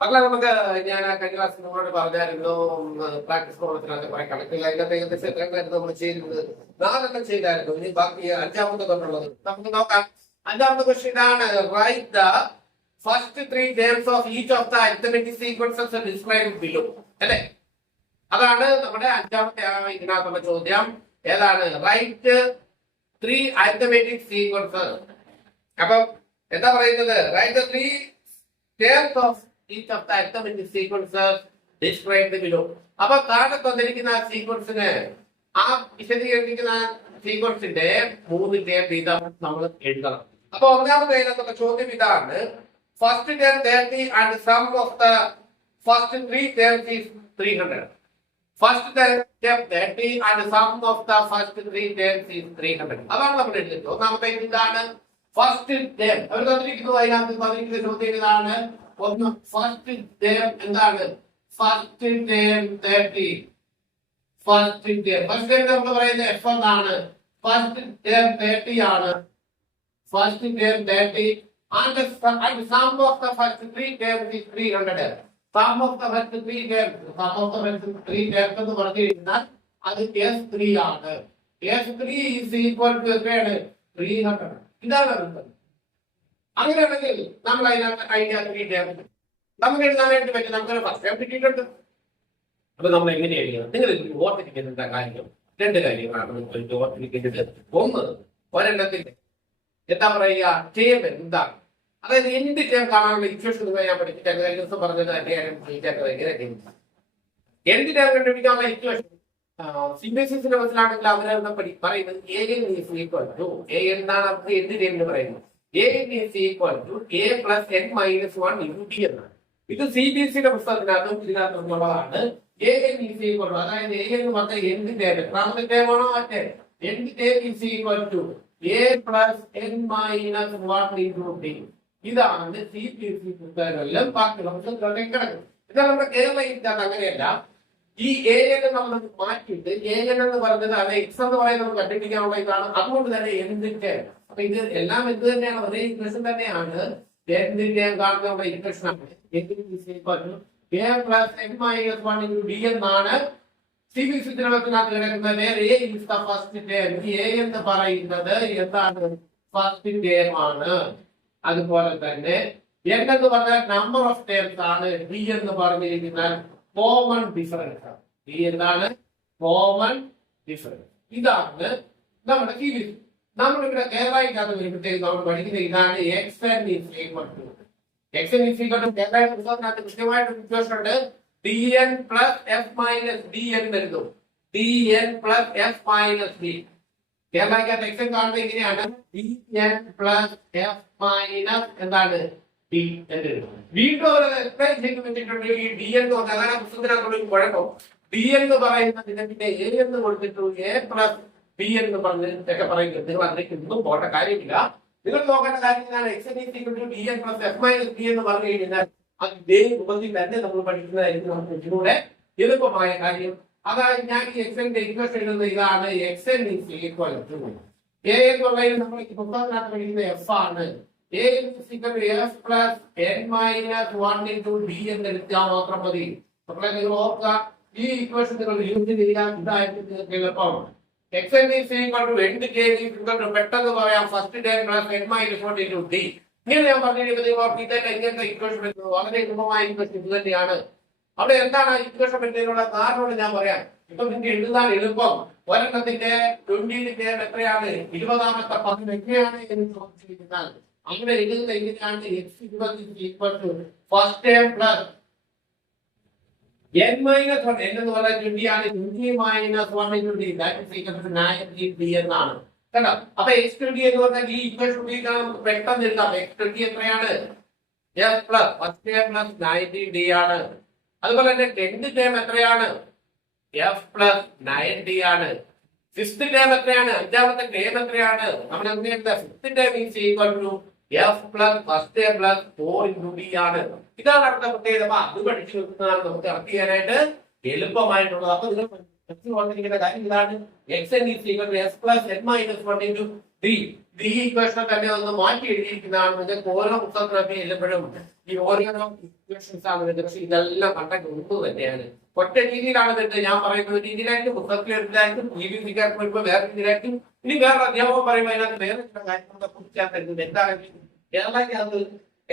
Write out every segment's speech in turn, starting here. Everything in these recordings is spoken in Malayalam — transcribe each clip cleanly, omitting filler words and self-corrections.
മക്കളെ നമുക്ക് ഞാൻ കഴിഞ്ഞ ക്ലാസ്സിൽ നമ്മളോട് പറഞ്ഞായിരുന്നു പ്രാക്ടീസ് പ്രോബ്ലത്തിനകത്ത് കുറെ കണക്കില്ല അതിനകത്ത് ഏകദേശം എത്രയായിരുന്നു നമ്മൾ ചെയ്യുന്നത് 4 ചെയ്തായിരുന്നു. ഇനി ബാക്കി 5ാമത്തെ തൊട്ടുള്ളത് നമുക്ക് നോക്കാം. 5ാമത്തെ ക്വസ്റ്റ്യൻ ഇതാണ്. Write the first 3 terms of each of the arithmetic sequences describe below. അല്ലേ, അതാണ് നമ്മുടെ 5ാമത്തെ ഇതിനകത്തുള്ള ചോദ്യം. ഏതാണ്? Write 3 arithmetic sequences. അപ്പൊ എന്താ പറയുന്നത്? Write the 3 terms of each of the arithmetic sequences described below. അപ്പൊ താഴെ തന്നിരിക്കുന്ന സീക്വൻസിന് ആ വിശദീകരിക്കുന്ന സീക്വൻസിന്റെ 3 ടേം വീതം നമ്മൾ എഴുതണം. അപ്പൊ ഒന്നാമത്തെ ഇതിനകത്തുള്ള ചോദ്യം ഇതാണ്. First term 30 and sum of the first 3 terms is 300. First term 30 and sum of the first 3 terms is 300. അതാണ് നമ്മൾ എഴുതുന്നത്. ഒന്നാമത്തെ ഇതാണ് ഫസ്റ്റ് ടേം. അവർ തന്നിരിക്കുന്നത് അതിനകത്ത് തന്നിരിക്കുന്ന ചോദ്യം ഇതാണ്. ഒന്ന് ഫസ്റ്റ് ടേം എന്താണ്? First term 30. ഫസ്റ്റ് ടേം നമ്മൾ പറയുന്നത് എഫ് എന്നാണ്. ഫസ്റ്റ് ടേം 30 ആണ്. First term 30 and sum of the first 3 terms is 300. Sum of the first 3 terms, sum of the first 3 terms എന്ന് പറഞ്ഞു കഴിഞ്ഞാൽ അത് S3 ആണ്. S3 is equal to എത്രയാണ്? 300. ഇതാണ് പറയുന്നത്. അങ്ങനെയാണെങ്കിൽ നമ്മൾ അതിനകത്ത് ഐഡിയ നമുക്ക് എഴുതാനായിട്ട് പറ്റും. നമുക്കൊരു ഫസ്റ്റ് ടൈം കിട്ടിയിട്ടുണ്ട്. അപ്പൊ നമ്മൾ എങ്ങനെ എഴുതണം? നിങ്ങൾ ഓർത്തിരിക്കേണ്ട കാര്യം 2 കാര്യങ്ങളാണ് ഓർത്തിരിക്കേണ്ടത്. ഒന്ന്, ഒരെണ്ണത്തിന്റെ എന്താ പറയുക, ടേം എന്താണ്, അതായത് എന്ത് ടേം കാണാനുള്ള ഇക്വേഷൻ ഞാൻ പഠിച്ചിട്ട് കഴിഞ്ഞ ദിവസം പറഞ്ഞത് എന്ത് ടേം കണ്ടുപിടിക്കാനുള്ള ഇക്വേഷൻ സിംപ്ലിസിറ്റി സിലബസിലാണെങ്കിൽ അവരെ പറയുന്നത് എ എന്താണ് എന്ത് ടേമിന് പറയുന്നത്? A is equal to A plus n minus 1 into D എന്നാണ്. ഇത് CBSE പുസ്തകത്തിനകത്തും ഇതിനകത്തുള്ളതാണ്. A is equal to, അതായത് A എന്ന് പറഞ്ഞാൽ എന്ത് ടേം, എത്രാമത്തെ ടേം ആണോ മറ്റേ എന്ത് term is equal to A plus n minus 1 into D. ഇതാണ് CBSE പുസ്തകങ്ങളിലും ബാക്കിയുള്ള പുസ്തകങ്ങളിലും കിടക്കുന്നത്. ഇതാണ് നമ്മുടെ കേരള ഇന്ത്യക്ക് അങ്ങനെയല്ല. ഈ AN നമ്മൾ മാറ്റിയിട്ട് AN എന്ന് പറഞ്ഞത് അത് എക്സ് എന്ന് പറയുന്നത് നമ്മൾ കണ്ടുപിടിക്കാനുള്ള ഇതാണ്. അതുകൊണ്ട് തന്നെ എന്തിന്റെ അപ്പൊ ഇത് എല്ലാം എന്ത് തന്നെയാണ്? ഒരേ ഇക്വേഷൻ തന്നെയാണ്. എന്തിന്റെ കാണുന്ന ഇക്വേഷൻ ആണ് A plus n minus 1 into D എന്നാണ് CBSE സിലബസിനകത്ത് കിടക്കുന്നത്. A is the first term. ഈ A എന്ന് പറയുന്നത് എന്താണ്? ഫസ്റ്റ് ടേം ആണ്. അതുപോലെ തന്നെ n എന്ന് പറഞ്ഞാൽ നമ്പർ ഓഫ് ടേംസ് ആണ്. D എന്ന് പറഞ്ഞിരിക്കുന്ന കോമൺ ഡിഫറൻസ് ആണ്. D എന്താണ്? Common difference. ഇതാണ് നമ്മുടെ CBSE. നമ്മളിവിടെ കേരളയ്ക്കകത്ത് വരുമ്പോഴത്തേക്ക് നമ്മൾ പഠിക്കുന്ന ഇതാണ് xn is equal to Kerala പുസ്തകത്തിനകത്ത് കൃത്യമായിട്ട് ഇക്വേഷൻ ഉണ്ട്. dn plus f minus dn എഴുതും. dn plus f minus d. കേരളയ്ക്കകത്ത് xn കാണുന്നത് ഇങ്ങനെയാണ്. dn plus f minus എന്താണ്? d എന്ന് എഴുതും. വീണ്ടും ഒരു എക്സ്പ്ലെയിൻ ചെയ്ത് വെച്ചിട്ടുണ്ട്. ഈ d എന്ന് പറഞ്ഞാൽ അതാണ് പുസ്തകത്തിനകത്തുള്ള കുഴപ്പം. d എന്ന് പറയുന്നതിന് പിന്നെ a എന്ന് കൊടുത്തിട്ടു a plus b എന്ന് പറഞ്ഞ് ഒക്കെ പറയുന്നത്. നിങ്ങൾ അതിലേക്ക് ഒന്നും പോകേണ്ട കാര്യമില്ല. നിങ്ങൾ നോക്കേണ്ട കാര്യം ഇതാണ്. xn is equal to dn plus f minus d എന്ന് പറഞ്ഞു കഴിഞ്ഞാൽ അത് ഇതേ രൂപത്തിൽ തന്നെ നമ്മൾ പഠിക്കുന്നതായിരിക്കും നമുക്ക് ഇതിലൂടെ എളുപ്പമായ കാര്യം. അതായത് ഞാൻ ഈ xന്റെ ഇക്വേഷൻ എഴുതുന്നത് ഇതാണ്. xn is equal to a എന്നുള്ളതിൽ നമ്മൾ ഈ പുസ്തകത്തിനകത്ത് പഠിക്കുന്ന f ആണ്. a is equal to f plus n minus 1 into d എന്ന് എടുത്താൽ മാത്രം മതി. അപ്പോൾ നിങ്ങൾ ഓർക്കുക, ഈ ഇക്വേഷൻ നിങ്ങൾ യൂസ് ചെയ്യാൻ ഇതായിരിക്കും നിങ്ങൾക്ക് എളുപ്പം. xn is equal to എന്ത് k is equal to പെട്ടെന്ന് പറയാം first term plus n minus 1 into d. ഇങ്ങനെ ഞാൻ പറഞ്ഞിരിക്കുന്നത് ഇതല്ല ഇങ്ങനത്തെ ഇക്വേഷൻ വരുന്നത് വളരെ എളുപ്പമായ ഇക്വേഷൻ ഇത് തന്നെയാണ്. അവിടെ എന്താണ് ഇക്വേഷൻ വരുന്നതിനുള്ള കാരണം ഞാൻ പറയാം. ഇപ്പൊ നിങ്ങൾക്ക് എഴുതാൻ എളുപ്പം. ഒരെണ്ണത്തിന്റെ 20 ടേം എത്രയാണ്? 20ാമത്തെ പദം എങ്ങനെയാണ് എന്ന് ചോദിച്ചിരിക്കുന്നത്. അങ്ങനെ എഴുതുന്നത് എങ്ങനെയാണ്? x20 is equal to first term plus n minus 1 n എന്ന് പറഞ്ഞാൽ 20 ആണ്. 20 minus 1 into d that is equal to 9d എന്നാണ്. കണ്ടോ? അപ്പൊ x20 എന്ന് പറഞ്ഞാൽ ഈ ഇക്വേഷൻ ഉപയോഗിക്കാൻ നമുക്ക് പെട്ടെന്ന് എഴുതാം. x20 എത്രയാണ്? s plus first term plus 9d ആണ്. അതുപോലെ തന്നെ 10th ടേം എത്രയാണ്? f plus 9d ആണ്. 5th ടേം എത്രയാണ്? 5ാമത്തെ ടേം എത്രയാണ്? നമ്മൾ എങ്ങനെ എഴുതാം? 5th term is equal to f plus first term plus 4 into d ആണ്. ഇതാണ് അടുത്ത പ്രത്യേകത. അത് പഠിച്ചു വെക്കുന്നതാണ് നമുക്ക് അർത്ഥം ചെയ്യാനായിട്ട് എളുപ്പമായിട്ടുള്ളത്. അപ്പൊ നിങ്ങൾ കാര്യം ഇതാണ്. xn is equal to s plus n minus 1 into d. ഈ ഇക്വേഷൻ തന്നെ ഒന്ന് മാറ്റി എഴുതിയിരിക്കുന്നതാണ്. നിങ്ങൾക്ക് ഓരോ പുസ്തകത്തിലൊക്കെ എഴുതുമ്പോഴും ഈ ഓരോരോ ഇക്വേഷൻസ് ആണ് വരുന്നത്. പക്ഷെ ഇതെല്ലാം കണ്ടക്ട് ഒന്ന് തന്നെയാണ്. ഒറ്റ രീതിയിലാണ് വരുന്നത്. ഞാൻ പറയുന്ന രീതിയിലായിട്ട് പുസ്തകത്തിൽ എടുത്തായിട്ടും ജീവിക്കാർക്ക് വരുമ്പോൾ വേറെ രീതിയിലായിട്ടും ഇനി വേറെ അധ്യാപകം പറയുമ്പോൾ അതിനകത്ത് വേറെ ചില കാര്യങ്ങളെ കുറിച്ചാണ് തരുന്നത്. എന്താണെങ്കിലും ഏതാണ്ട്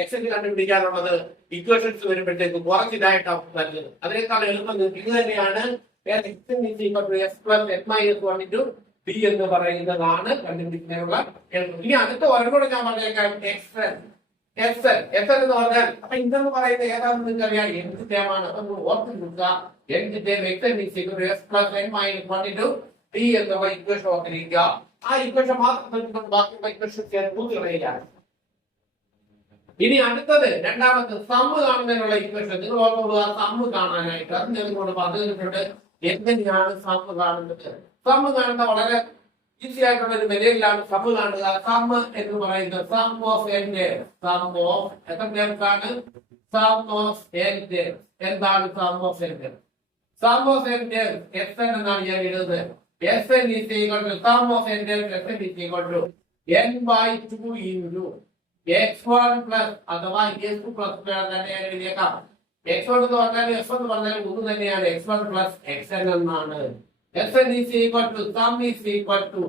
എക്സെന്റ് കണ്ടുപിടിക്കാനുള്ളത് ഇക്വേഷൻസ് വരുമ്പോഴത്തേക്ക് കുറച്ചിതായിട്ടാണ് വരുന്നത്. അതിനേക്കാൾ എളുപ്പം ഇത് തന്നെയാണ് ബി എന്ന് പറയുന്നതാണ് കണ്ടുപിടിക്കാനുള്ള എളുപ്പം. ഇനി അടുത്ത ഒരെണ്ണം ഞാൻ പറഞ്ഞേക്കാം എസ് എൽ എന്ന് പറഞ്ഞാൽ അപ്പൊ ഇതെന്ന് പറയുന്നത് ഏതാണെന്ന് നിങ്ങൾക്ക് അറിയാം. എന്ത് ടേമാണ് അപ്പൊ ഓർത്ത് കൊടുക്കുക. എന്ത് ടേം ബി എന്നുള്ള ഇക്വേഷൻ ഓർത്തിരിക്കുക. ആ ഇക്വേഷൻ മാത്രം ബാക്കിയുള്ള ഇക്വേഷൻ കളയുകയാണ്. ഇനി അടുത്തത് രണ്ടാമത്തെ സമ്മ് കാണുന്നതിനുള്ള ഇക്വേഷൻ നിങ്ങൾ ഓർമ്മ സമ്മ് കാണാനായിട്ട് അത് നിങ്ങളോട് പറഞ്ഞിട്ടുണ്ട്. എങ്ങനെയാണ് സമ്മ് കാണുന്നത്? സമ്മ് കാണുന്ന വളരെ ഈസി ആയിട്ടുള്ള ഒരു നിലയിലാണ് സമ്മ് കാണുക. സമ്മ് എന്ന് പറയുന്നത് സം ഓഫ് എത്ര ടേംസ് ആണ്? സം ഓഫ് എന്താണ് sum of sum of S N എന്നാണ് ഞാൻ എഴുതുന്നത്. S N is equal to sum of S N is equal to n/2 into x1 plus അഥവാ x2 പ്ലസ് തന്നെ എഴുതിയേക്കാം. x1 എന്ന് പറഞ്ഞാൽ f എന്ന് പറഞ്ഞാൽ 3 തന്നെയാണ്. x1 പ്ലസ് xn എന്നാണ്. xn is equal to sum is equal to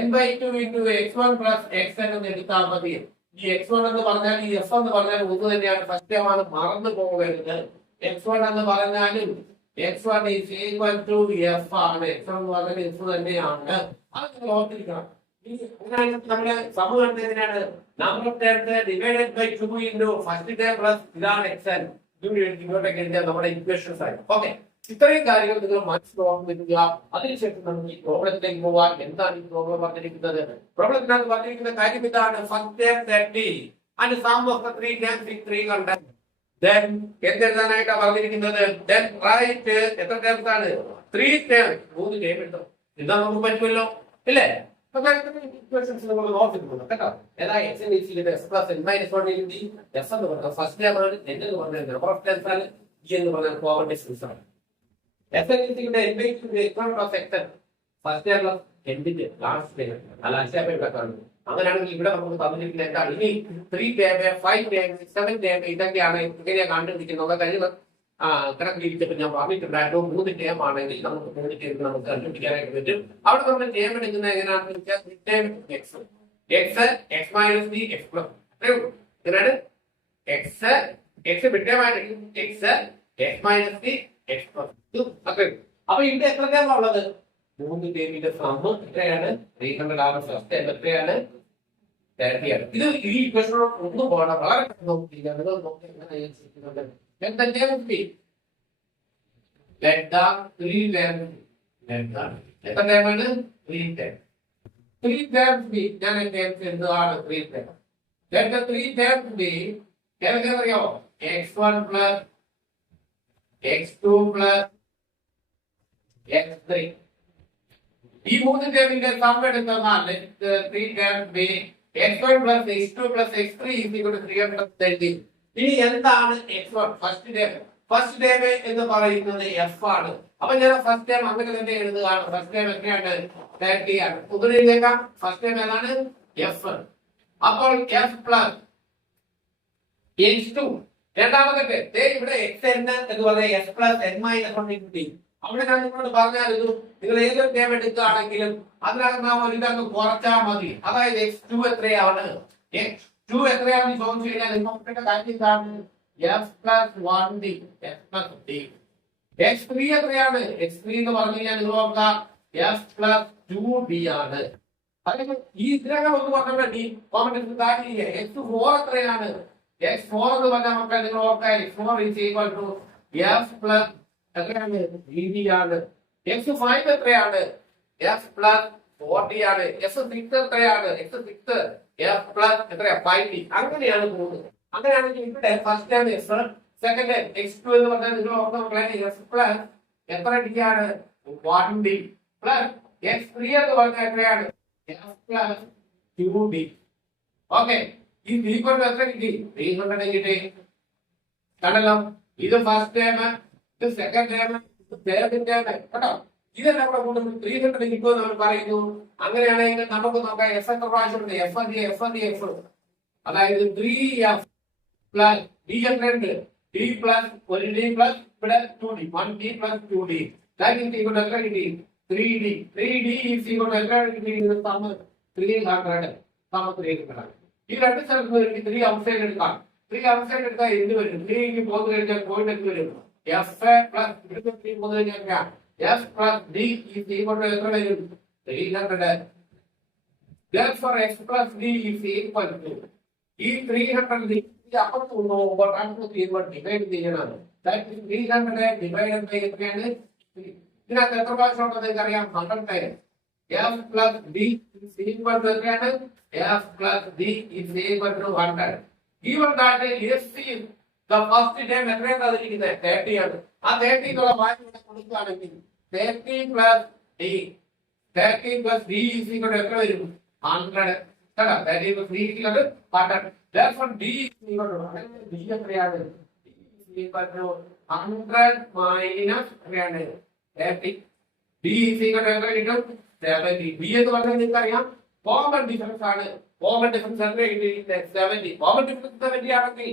n/2 into x1 plus xn എന്ന് എടുത്താൽ മതി. ഈ x1 എന്ന് പറഞ്ഞാൽ ഈ f എന്ന് പറഞ്ഞാൽ 3 തന്നെയാണ്. സത്യമാണ്, മറന്നു പോകരുത്. x1 എന്ന് പറഞ്ഞാലും x1 is equal to f ആണ്. x1 എന്ന് പറഞ്ഞാൽ f തന്നെയാണ്. അത് നിങ്ങൾ ഓർത്തിരിക്കണം. നമ്മുടെ സമ കണ്ടതിനാണ് number of terms divided by 2 into first term plus ഇതാണ് xn. ഇങ്ങോട്ടേക്ക് എഴുതിയാൽ നമ്മുടെ ഇക്വേഷൻസ് ആയി. ഓക്കെ, ഇത്രയും കാര്യങ്ങൾ നിങ്ങൾ മനസ്സിലാക്കുക. അതിനുശേഷം നമുക്ക് ഈ പ്രോബ്ലത്തിലേക്ക് പോവാൻ. എന്താണ് ഈ പ്രോബ്ലം പറഞ്ഞിരിക്കുന്നത്? പ്രോബ്ലത്തിനകത്ത് പറഞ്ഞിരിക്കുന്ന കാര്യം ഇതാണ്. First term 30 and sum of the 3 terms in 3 content. then എന്തെഴുതാനായിട്ടാണ് പറഞ്ഞിരിക്കുന്നത്? then റൈറ്റ് എത്ര ടേംസ് ആണ്? 3 ടേംസ്. 3 ടേം എടുത്തോ. ഇതാ നമുക്ക് പറ്റുമല്ലോ ഇല്ലേ? ഇക്വേഷൻസ് നമ്മൾ നോക്കിയിട്ടുണ്ട് കേട്ടോ. ഏതാ x n equal to s plus n minus 1 into s എന്ന് പറഞ്ഞാൽ ഫസ്റ്റ് ടേം ആണ്. n എന്ന് പറഞ്ഞാൽ നമ്പർ ഓഫ് ടേംസ് ആണ്. g എന്ന് പറഞ്ഞാൽ കോമൺ ഡിസ്റ്റൻസ് ആണ്. s n equal to n by 2 x1 plus xn first term plus എന്തിന്റെ ലാസ്റ്റ് ടേം അല്ല അക്ഷയപ്പ ഇവിടെ കാണുന്നു. അങ്ങനെയാണെങ്കിൽ ഇവിടെ നമുക്ക് തന്നിരിക്കുന്ന എന്താണ്? ഇനി 3 ടേം 5 ടേം 7 ടേം ഇതൊക്കെയാണ് ഇങ്ങനെയാണ് കണ്ടുപിടിക്കുന്നത്. കഴിവ് കണക്കിലിരിച്ചപ്പോൾ ഞാൻ പറഞ്ഞിട്ടുണ്ടായിരുന്നു 3 ടേം ആണെങ്കിൽ നമുക്ക് 3 ടേം നമുക്ക് കണ്ടുപിടിക്കാനായിട്ട് പറ്റും. അവിടെ നമ്മൾ ടേം എടുക്കുന്നത് എങ്ങനെയാണെന്ന് വെച്ചാൽ x minus d x plus എങ്ങനെയാണ്? എക്സ് വിട്ടേമായിട്ട് x minus d x plus അത്രയും. അപ്പൊ ഇവിടെ എത്ര ടേമാണ് ഉള്ളത്? 3 ടേമിന്റെ സമ്മ് എത്രയാണ്? 300 ആണ്. ഫസ്റ്റ് ടേം എത്രയാണ്? 30 ആണ്. ഇത് ഈ ഇക്വേഷനോട് ഒന്നും പോകണം. വളരെ നോക്കിയിരിക്കുക. നിങ്ങൾ നോക്കി എങ്ങനെ when the terms be let the 3 terms എത്ര ടേമാണ്? 3 terms. 3 terms be ഞാൻ terms എന്താണ്? 3 terms. let the 3 terms be ഏതൊക്കെ അറിയോ? x1 plus x2 plus x3 ഈ 3 ടേമിന്റെ സം എടുത്താൽ let the 3 terms be x1 plus x2 plus x3 is equal to 330. ഇനി എന്താണ് x1? ഫസ്റ്റ് ടേം എന്ന് പറയുന്നത് f ആണ്. അപ്പൊ ഞാൻ ഫസ്റ്റ് ടേം അങ്ങനെ തന്നെ എഴുതുകയാണ്. ഫസ്റ്റ് ടേം എത്രയാണ്? 30 ആണ്. ഉദാഹരണത്തിലേക്ക് ഫസ്റ്റ് ടേം ഏതാണ്? f. അപ്പോൾ f പ്ലസ് x2 രണ്ടാമത്തെ ഇവിടെ xn എന്ന് പറഞ്ഞാൽ s പ്ലസ് n മൈനസ് 1 കിട്ടി. അവിടെ ഞാൻ നിങ്ങളോട് പറഞ്ഞായിരുന്നു നിങ്ങൾ ഏതൊരു ടേം എടുക്കുകയാണെങ്കിലും അതിനകത്ത് നാം ഒരിതൊക്കെ കുറച്ചാൽ മതി. അതായത് x2 എത്രയാണ്? x2 എത്രയാണെന്ന് ചോദിച്ചു കഴിഞ്ഞാൽ നിങ്ങൾക്ക് കാര്യം എന്താണ്? f plus 1d f plus d. x3 എത്രയാണ്? x3 എന്ന് പറഞ്ഞു കഴിഞ്ഞാൽ നിങ്ങൾ നോക്കുക f പ്ലസ് 2d ആണ്. അല്ലെങ്കിൽ ഈ ഇതിനകം ഒന്ന് പറഞ്ഞ d കോമന്റ് കാര്യമില്ല. x4 എത്രയാണ്? x4 എന്ന് പറഞ്ഞാൽ നമുക്ക് നിങ്ങൾ നോക്കുക x4 is equal to f plus എത്രയാണ്? dd ആണ്. x5 എത്രയാണ്? f പ്ലസ് 4d ആണ്. x6 എത്രയാണ്? x6 f പ്ലസ് എത്രയാ? 5d. അങ്ങനെയാണ് പോകുന്നത്. അങ്ങനെയാണെങ്കിൽ ഇവിടെ first time s, second x2 എന്ന് പറഞ്ഞാൽ നിങ്ങൾ ഓർമ്മ s പ്ലസ് എത്ര d ആണ്? 1d പ്ലസ് x3 എന്ന് പറഞ്ഞാൽ എത്രയാണ്? f plus 2d. ഓക്കെ, ഈ ഈക്വൽ എത്ര കിട്ടി? 300 കിട്ടി. കണ്ടല്ലോ, ഇത് ഫസ്റ്റ് ടൈം, ഇത് സെക്കൻഡ് ടൈം, ഇത് തേർഡ് ടൈം കേട്ടോ. ഇതെല്ലാം കൂടെ കൂട്ടുമ്പോൾ 300 കിട്ടുമെന്ന് അവർ പറയുന്നു. അങ്ങനെയാണെങ്കിൽ നമുക്ക് നോക്കാം എഫ് എത്ര പ്രാവശ്യമുണ്ട്, എഫ് അതായത് 3f പ്ലസ് ഡി എത്രയുണ്ട്, ഡി പ്ലസ് ഒരു ഡി പ്ലസ് ഇവിടെ 2d 1d പ്ലസ് 2d എത്ര കിട്ടി 3d 3d ഈസ് ഈക്വൽ എത്ര കിട്ടി സമ 300 സമ 300. ഈ രണ്ട് സ്ഥലത്ത് എനിക്ക് 3 ഔട്ട്സൈഡ് എടുക്കാം. 3 ഔട്ട്സൈഡ് എടുത്താൽ എന്ത് വരും, 3 പോന്നു കഴിഞ്ഞാൽ പോയിന്റ് എന്ത് വരും, എഫ് പ്ലസ് ഇവിടുത്തെ 3 പോന്നു കഴിഞ്ഞാൽ F plus D is equal എത്ര വരും 300. therefore x plus d is equal to ഈ 300 അപ്പുറത്ത് കൊണ്ടുപോകുമ്പോൾ ഡിവൈഡ് ചെയ്യണം. 300 ഡിവൈഡ് ബൈ എത്രയാണ്, ഇതിനകത്ത് എത്ര പ്രാവശ്യം ഉണ്ടെന്ന് എനിക്കറിയാം, 100 time. F plus D equal to എത്രയാണ്, f plus D is equal to 100. Given that s is the first time എത്രയാണ് തന്നിരിക്കുന്നത് 30 ആണ്. ആ 30 നുള്ള വാല്യൂ ഇവിടെ കൊടുക്കുകയാണെങ്കിൽ 30 plus D 30 plus D is equal to എത്ര വരും 100. 30 plus D equal to 100. therefore d is equal to d എത്രയാണ്, d is equal to 100 minus എത്രയാണ് 30. d is equal to എത്ര കിട്ടും 70. b എന്ന് പറഞ്ഞാൽ നിങ്ങൾക്ക് അറിയാം കോമൺ ഡിഫറൻസ് ആണ്. കോമൺ ഡിഫറൻസ് എത്ര കിട്ടിയിരിക്കുന്നത് 70. കോമൺ ഡിഫറൻസ് 70 ആണെങ്കിൽ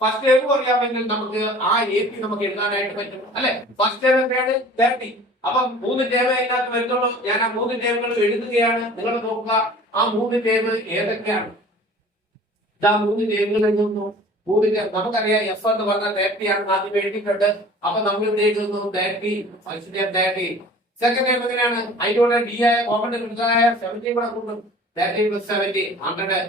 ഫസ്റ്റ് ടേം അറിയാമെങ്കിൽ നമുക്ക് ആ AP നമുക്ക് എഴുതാനായിട്ട് പറ്റും അല്ലെ. ഫസ്റ്റ് ടേം എത്രയാണ് 30. അപ്പം 3 ടേം അതിനകത്ത് വരുന്നുള്ളൂ. ഞാൻ ആ 3 ടേമുകൾ എഴുതുകയാണ്. നിങ്ങൾ നോക്കുക ആ 3 ടേം ഏതൊക്കെയാണ്. 3 ടേമുകൾ എഴുതുന്നു. നമുക്കറിയാം എഫ് എന്ന് പറഞ്ഞാൽ 30 ആണെന്ന് ആദ്യം എഴുതിയിട്ടുണ്ട്. അപ്പൊ നമ്മൾ ഇവിടെ എഴുതുന്നു 30 ഫസ്റ്റ് ടേം 30. സെക്കൻഡ് ടേം എങ്ങനെയാണ്, അതിലൂടെ ഡി ആയ കോമൺ ഡിഫറൻസായ 70 കൂടെ കൂട്ടും. 30 പ്ലസ് 70 100.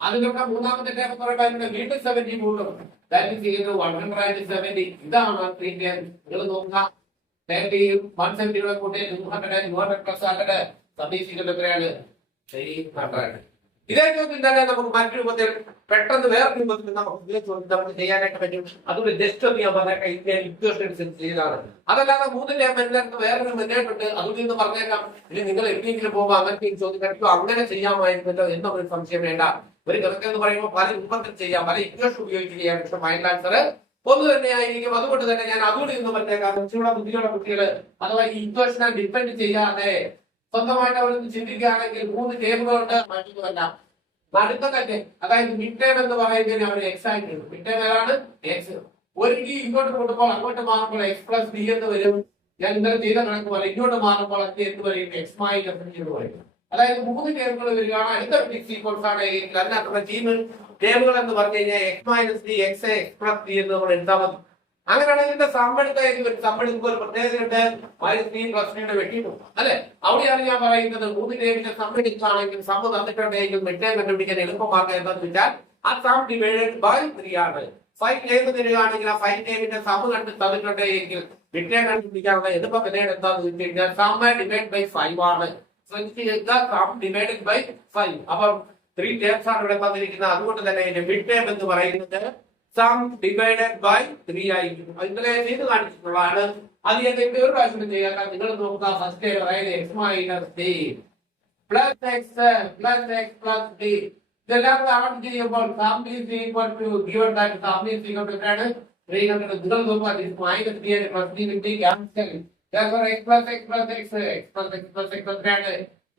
അതിലൂടെ മൂന്നാമത്തെ ടേം പറയുമ്പോൾ വീണ്ടും 70 കൂട്ടും. That is equal to 170. ഇതാണ് 3 ടേം. നിങ്ങൾ നോക്കുക 30 170 കൂടെ കൂട്ടി 200 200 പ്ലസ് 100 സബ്സ്റ്റിറ്റ്യൂട്ട് എത്രയാണ് 300. ഇതേ ചോദ്യം തന്നെ നമുക്ക് മറ്റു രൂപത്തിൽ പെട്ടെന്ന് വേറെ രൂപത്തിൽ നമുക്ക് ചെയ്യാനായിട്ട് പറ്റും. അതുകൊണ്ട് ജസ്റ്റ് ഒന്ന് ഞാൻ പറഞ്ഞേക്കാം ഇക്വേഷൻ ചെയ്താണ്. അതല്ലാതെ 3 ടേം എല്ലാവർക്കും വേറൊരു മെത്തേഡ് ഉണ്ട്. അതുകൊണ്ട് ഇന്ന് പറഞ്ഞേക്കാം. ഇനി നിങ്ങൾ എവിടെയെങ്കിലും പോകുമ്പോൾ അങ്ങനത്തെ ചോദ്യം കഴിക്കും അങ്ങനെ ചെയ്യാമായിരുന്നല്ലോ എന്നൊരു സംശയം വേണ്ട. ഒരു കണക്കെന്ന് പറയുമ്പോൾ പല രൂപത്തിൽ ചെയ്യാം, പല ഇക്വേഷൻ ഉപയോഗിച്ച് ചെയ്യാം. പക്ഷെ ഫൈനൽ ആൻസർ ഒന്ന് തന്നെയായിരിക്കും. അതുകൊണ്ട് തന്നെ ഞാൻ അതുകൊണ്ട് ഇന്ന് പറഞ്ഞേക്കാം കുറച്ചുകൂടെ ബുദ്ധിയുള്ള കുട്ടികൾ അഥവാ ഈ ഇക്വേഷനെ ഡിപ്പെൻഡ് ചെയ്യാതെ സ്വന്തമായിട്ട് അവരൊന്ന് ചിന്തിക്കുകയാണെങ്കിൽ 3 ടേമുകളുണ്ട് മറ്റൊന്നുമല്ല നടുക്കത്തന്നെ. അതായത് മിഡ് ടേം എന്ന് പറയുന്നതിന് അവർ എക്സ് ആയിട്ട് മിഡ് ടേം ഏതാണ് എക്സ്. ഒരു ഡി ഇങ്ങോട്ട് കൊണ്ടുമ്പോൾ അങ്ങോട്ട് മാറുമ്പോൾ എക്സ് പ്ലസ് ഡി എന്ന് വരും. ഞാൻ ഇന്നലെ ചെയ്ത കണക്ക് പോലെ ഇങ്ങോട്ട് മാറുമ്പോൾ അത് എന്ത് പറയും എക്സ് മൈനസ് ഡി എന്ന് പറയും. അതായത് 3 ടേമുകൾ വരികയാണ്. അടുത്ത സീക്വൻസ് ആണ് അതിനകത്തുള്ള ടേമുകൾ എന്ന് പറഞ്ഞു കഴിഞ്ഞാൽ X minus d X X plus D എന്ന് നമ്മൾ എടുത്താൽ മതി. അങ്ങനെയാണെങ്കിൽ ഇതിന്റെ സമ്മെടുക്കുമ്പോൾ ഒരു പ്രത്യേകതയുണ്ട്, മൈനസ് ഡി പ്ലസ് ഡിയുടെ വെട്ടിയിട്ടു അല്ലെ. അവിടെയാണ് ഞാൻ പറയുന്നത് 3 ടേമിന്റെ സമ്മെടുക്കുകയാണെങ്കിൽ സമ്മ തന്നിട്ടുണ്ടെങ്കിൽ മിഡ് ടേം കണ്ടുപിടിക്കാൻ എളുപ്പമാർഗം എന്താണെന്ന് വെച്ചാൽ ആ സം ഡിവൈഡഡ് ബൈ 3 ആണ്. 5 ടേം തരികയാണെങ്കിൽ ആ 5 ടേമിന്റെ സമ്മ കണ്ട് തന്നിട്ടുണ്ടെങ്കിൽ മിഡ് ടേം കണ്ടുപിടിക്കാനുള്ള എളുപ്പ മെത്തേഡ് എന്താണെന്ന് വെച്ച് കഴിഞ്ഞാൽ സം ഡിവൈഡ് ബൈ 5 ആണ്. Sum divided by 5. അപ്പം 3 ടേംസ് ആണ് ഇവിടെ തന്നിരിക്കുന്നത്. അതുകൊണ്ട് തന്നെ മിഡ് ടേം എന്ന് പറയുന്നത് സം ഡിവൈഡഡ് ബൈ 3 ആയിരിക്കും. ഇന്നലെ ചെയ്ത് കാണിച്ചിട്ടുള്ളതാണ്. അത് ഞാൻ ഒരു പ്രാവശ്യം ചെയ്യാം. നിങ്ങൾ നോക്കുക ഫസ്റ്റ് ടൈം അതായത് X minus D plus X plus D ഇതെല്ലാം ആഡ് ചെയ്യുമ്പോൾ sum is equal to given that sum is equal to എത്രയാണ് 300. നിങ്ങൾ നോക്കുക മൈനസ് ഡി പ്ലസ് ഡി കിട്ടി cancel. therefore x plus x plus x x plus x plus x എത്രയാണ്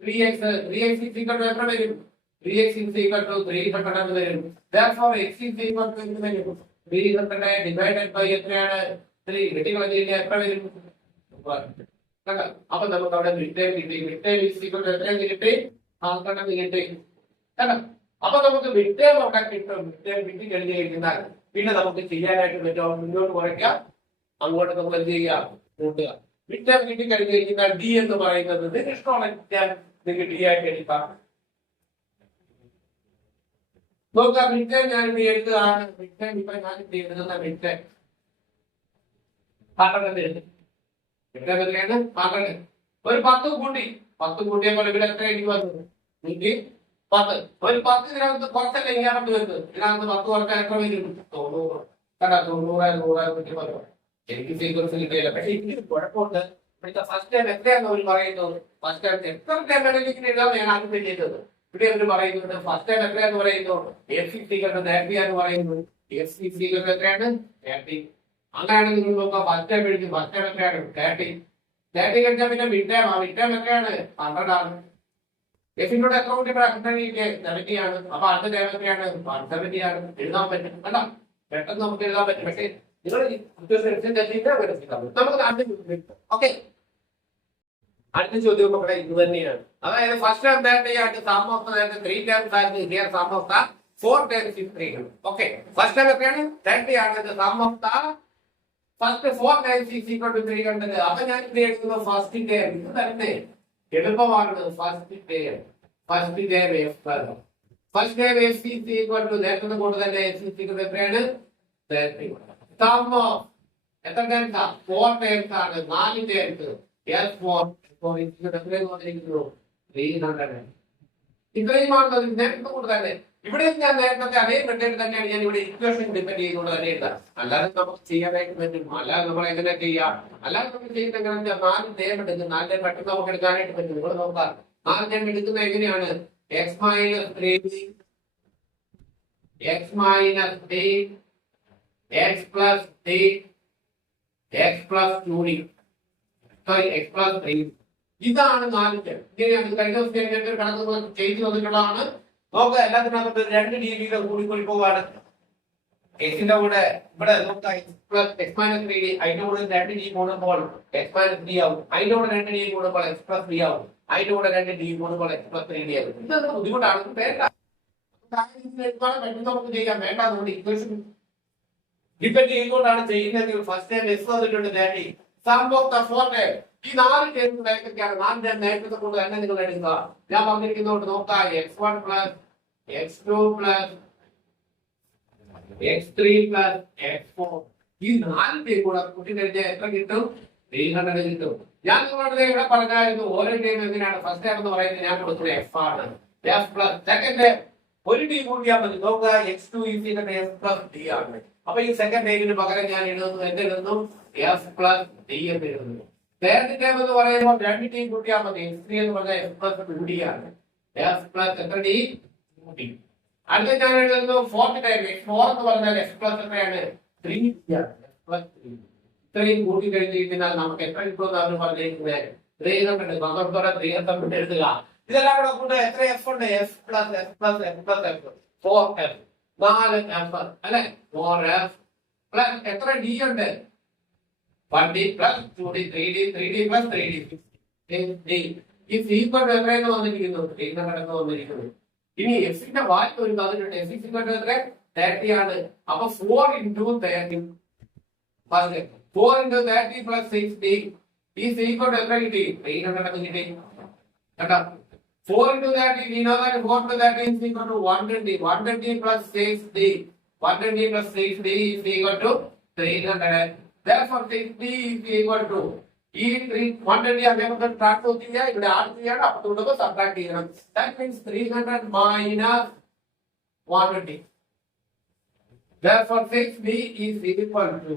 3x. 3x is equal to എത്ര വരും 3x is equal to 300 എന്ന് വരും. therefore x is equal to എന്ത് വരും 300 divided by എത്രയാണ് 3 വെട്ടി കളഞ്ഞില്ല എത്ര വരും. അപ്പൊ നമുക്ക് അവിടെ മിഡ് ടേം കിട്ടി. Mid term is equal to എത്ര കിട്ടി 100 കിട്ടി. അപ്പൊ നമുക്ക് മിഡ് ടേം അവിടെ കിട്ടും. മിഡ് ടേം കിട്ടി കഴിഞ്ഞ് കഴിഞ്ഞാൽ പിന്നെ നമുക്ക് ചെയ്യാനായിട്ട് പറ്റും മുന്നോട്ട് കുറയ്ക്കാം, അങ്ങോട്ട് നമ്മൾ എന്ത് ചെയ്യാം കൂട്ടുക. മിഡ് ടേം കിട്ടി കഴിഞ്ഞ് കഴിഞ്ഞാൽ ഡി എന്ന് പറയുന്നത് നിങ്ങൾക്ക് ഇഷ്ടമുള്ള നിങ്ങൾക്ക് ഡി ആയിട്ട് എടുക്കാം. നോക്കാം മിഡ് ടേം ഞാൻ എഴുതുകയാണ്. മിഡ് ടേം ഇപ്പൊ ഞാൻ എഴുതുന്ന മിഡ് ടേം 100 എഴുതി. മിഡ് ടേം എത്രയാണ് 100. ഒരു 10 കൂട്ടിയപ്പോൾ ഇവിടെ എത്ര എനിക്ക് വന്നത് 10. ഒരു 10 ഇതിനകത്ത് കുറച്ചല്ലേ ഇങ്ങാണ്ട് വരുന്നത്. ഇതിനകത്ത് 10 കുറച്ചാൽ എത്ര വരും 90. കേട്ടാ 90 എനിക്ക് സീക്വൻസ് കിട്ടിയില്ല. പക്ഷെ എനിക്ക് കുഴപ്പമുണ്ട്. ഫസ്റ്റ് ടൈം എത്രയാണെന്ന് അവർ പറയുന്നത് ഫസ്റ്റ് ടൈം എത്ര ടൈം വേണമെങ്കിൽ എഴുതാൻ ഞാൻ ആദ്യം ചെയ്തത്. ഇവിടെ അവർ പറയുന്നത് ഫസ്റ്റ് ടൈം എത്രയാന്ന് പറയുന്നു എഫ് സികളുടെ 30 എന്ന് പറയുന്നു. എഫ് സികളുടെ എത്രയാണ് 30. അങ്ങനെയാണെങ്കിൽ നിങ്ങൾ നോക്കാം ഫസ്റ്റ് ടൈം എഴുതി ഫസ്റ്റ് ടൈം എത്രയാണ് 30. 30 കഴിഞ്ഞാൽ പിന്നെ മിഡ് ടേം എത്രയാണ് 100 ആണ്. എഫിനോട് എത്ര കൂടി ബ്രാക്കറ്റ് 70 ആണ്. അപ്പൊ അടുത്ത ടേം എത്രയാണ് 170 ആണ്. എഴുതാൻ പറ്റും കണ്ട, പെട്ടെന്ന് നമുക്ക് എഴുതാൻ പറ്റും. പക്ഷേ നിങ്ങൾ നമുക്ക് ഓക്കെ. അടുത്ത ചോദ്യം നമ്മുടെ ഇത് തന്നെയാണ്. അതായത് ഫസ്റ്റ് ടേം 30 ആയിട്ട് സം ഓഫ് ദ 3 ടേംസ് ആയിരുന്നു. Here sum of the 4 terms is 300. Okay, first term എത്രയാണ് 30 ആണ്. Sum of the first 4 terms is equal to 300. അപ്പൊ ഞാൻ ഇത് എഴുതുന്നു ഫസ്റ്റ് ടേം. ഇത് തന്നെ എളുപ്പമാണ്. First term first term F is equal to നേരത്തെ കൊണ്ട് തന്നെ എഫ് ഈസ് ഈക്വൽ എത്രയാണ് 30. സം ഓഫ് എത്ര ടേംസ് 4 ടേംസ് ആണ്. 4 ടേംസ് S4 ഇത്രയുമാണ് നേരത്തെ കൊണ്ട് തന്നെ. ഇവിടെ ഞാൻ നേരത്തെ അതേ മെത്തേഡ് തന്നെയാണ് ഞാൻ ഇവിടെ ഇക്വേഷൻ ഡിപെൻഡ് ചെയ്തുകൊണ്ട് തന്നെ എഴുതാം. അല്ലാതെ നമുക്ക് ചെയ്യാനായിട്ട് പറ്റും. അല്ലാതെ നമ്മൾ എങ്ങനെ ചെയ്യാം? അല്ലാതെ നമുക്ക് ചെയ്യുന്ന എങ്ങനെയാ 4 ടേം എടുക്കും. 4 ടേം പെട്ടെന്ന് നമുക്ക് എടുക്കാനായിട്ട് പറ്റും. നിങ്ങൾ നോക്കാം 4 ടേം എടുക്കുന്നത് എങ്ങനെയാണ്? x minus 3 x minus 8 x plus 8 x plus 2d sorry x plus 3. ഇതാണ് 4 ടേം. ഇങ്ങനെയാണ് കഴിഞ്ഞ ദിവസം കണക്ക് ചെയ്തു വന്നിട്ടുള്ളതാണ്. നോക്കുക എല്ലാത്തിനകത്ത് 2 ഡിഗ്രിയുടെ കൂടിക്കൂടി പോവാണ്. എക്സിന്റെ കൂടെ ഇവിടെ നോക്കാം x minus 3d അതിന്റെ കൂടെ 2 ഡി കൂടുമ്പോൾ x minus 3 ആവും. അതിന്റെ കൂടെ 2 ഡി കൂടുമ്പോൾ x plus 3 ആവും. അതിന്റെ കൂടെ 2 ഡി കൂടുമ്പോൾ x plus 3d ആവും. ഇതൊക്കെ ബുദ്ധിമുട്ടാണ്. വേണ്ട പെട്ടെന്ന് നമുക്ക് ചെയ്യാൻ വേണ്ട. അതുകൊണ്ട് ഇക്വേഷൻ ഡിപെൻഡ് ചെയ്തുകൊണ്ടാണ് ചെയ്യുന്നത്. ഫസ്റ്റ് ടൈം എസ് വന്നിട്ടുണ്ട് 30. സം ഓഫ് ദ 4 ടേം ഈ 4 ടേം നേരത്തെയാണ്. 4 ടേം നേരത്തെ കൊണ്ട് തന്നെ നിങ്ങൾ എടുക്കുക. ഞാൻ പറഞ്ഞിരിക്കുന്നതുകൊണ്ട് നോക്കാം x1 plus x2 plus x3 plus x4 ഈ 4 ടേം കൂടെ കൂട്ടി കഴിഞ്ഞാൽ എത്ര കിട്ടും? 300 കിട്ടും. ഞാൻ നിങ്ങളുടെ ഇവിടെ പറഞ്ഞായിരുന്നു ഓരോ ടേം എങ്ങനെയാണ്. ഫസ്റ്റ് ടേം എന്ന് പറയുന്നത് ഞാൻ കൊടുക്കുന്നത് f ആണ്. f പ്ലസ് സെക്കൻഡ് ടേം ഒരു ഡി കൂട്ടിയാൽ മതി. നോക്കുക x2 s പ്ലസ് d ആണ്. അപ്പൊ ഈ സെക്കൻഡ് ടേമിന് പകരം ഞാൻ എഴുതുന്നു എന്തെഴുതുന്നു f പ്ലസ് d എന്ന് എഴുതുന്നു. തേർഡ് ടേം എന്ന് പറയുമ്പോൾ 2 ടീം കൂട്ടിയാൽ മതി. x3 എന്ന് പറഞ്ഞാൽ f പ്ലസ് 2d ആണ്. f പ്ലസ് എത്ര d 2d. അടുത്ത ഞാൻ എഴുതുന്നു ഫോർത്ത് ടൈം x4 എന്ന് പറഞ്ഞാൽ f പ്ലസ് എത്രയാണ് 3d ആണ്. f പ്ലസ് 3 ഇത്രയും കൂട്ടി കഴിഞ്ഞാൽ നമുക്ക് എത്ര കിട്ടുമെന്ന് അവർ പറഞ്ഞിരിക്കുന്നത് 300. പന്ത്രണ്ടോടെ 300 എഴുതുക. ഇതെല്ലാം കൂടെ കൂടെ എത്ര f ഉണ്ട്? f plus f plus f plus f 4f 4f അല്ലെ 4f പ്ലസ് എത്ര d ഉണ്ട് 1d plus 2d 3d 3d plus 3d 6d. ഈ സീക്വൽ എത്രയെന്ന് വന്നിരിക്കുന്നു 300 വന്നിരിക്കുന്നു. ഇനി എഫിന്റെ വാല്യൂ ഒരു തന്നിട്ടുണ്ട്. എഫ് സീക്വൽ എത്ര 30 ആണ്. അപ്പൊ 4 into 30 4 into 30 plus 6d ഈ സീക്വൽ എത്ര കിട്ടി 300 കിട്ടി കേട്ടോ. 4 into 30 we know that 4 into 30 is equal to 120. 120 plus 6d 120 plus 6d is equal to 300. Therefore 6d is equal to ഈ 120 നമുക്ക് ട്രാക്ക് ചെയ്യാം. ഇവിടെ ആഡ് ചെയ്യണം. അപ്പോൾ സബ്ട്രാക്ട് ചെയ്യണം. That means 300 minus 120. Therefore 6d is equal to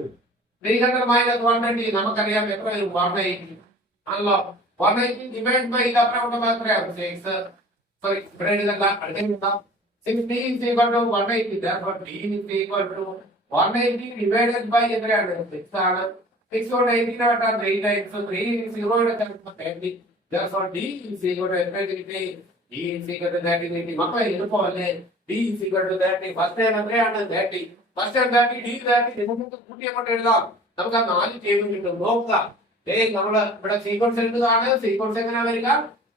300 minus 120 നമുക്കറിയാം എത്ര വരും 180 ആണല്ലോ. 180 divided by ഇത് അപ്പുറം കൊണ്ട് മാത്രമേ 6 sorry ഇവിടെ എഴുതണ്ട അടുത്ത 6d is equal to 180. Therefore d is equal to 180 divided by എത്രയാണ് 6 ആണ്. 6 കൊണ്ട് 18 ആയിട്ടാണ് 3 times 3 0 യുടെ 30. Therefore d is equal to എത്ര കിട്ടി d is equal to 30 കിട്ടി. മക്കളെ എളുപ്പമല്ലേ? d is equal to 30. First time എത്രയാണ് 30. ഫസ്റ്റ് ടൈം 30 d 30 നമുക്ക് കൂട്ടി അങ്ങോട്ട് എഴുതാം. നമുക്ക് ആ 4 ടേബിൾ കിട്ടും. നോക്കുക നമ്മള് ഇവിടെ സീക്വൻസ് എഴുതുകയാണ്. സീക്വൻസ് എങ്ങനെയാ വരിക?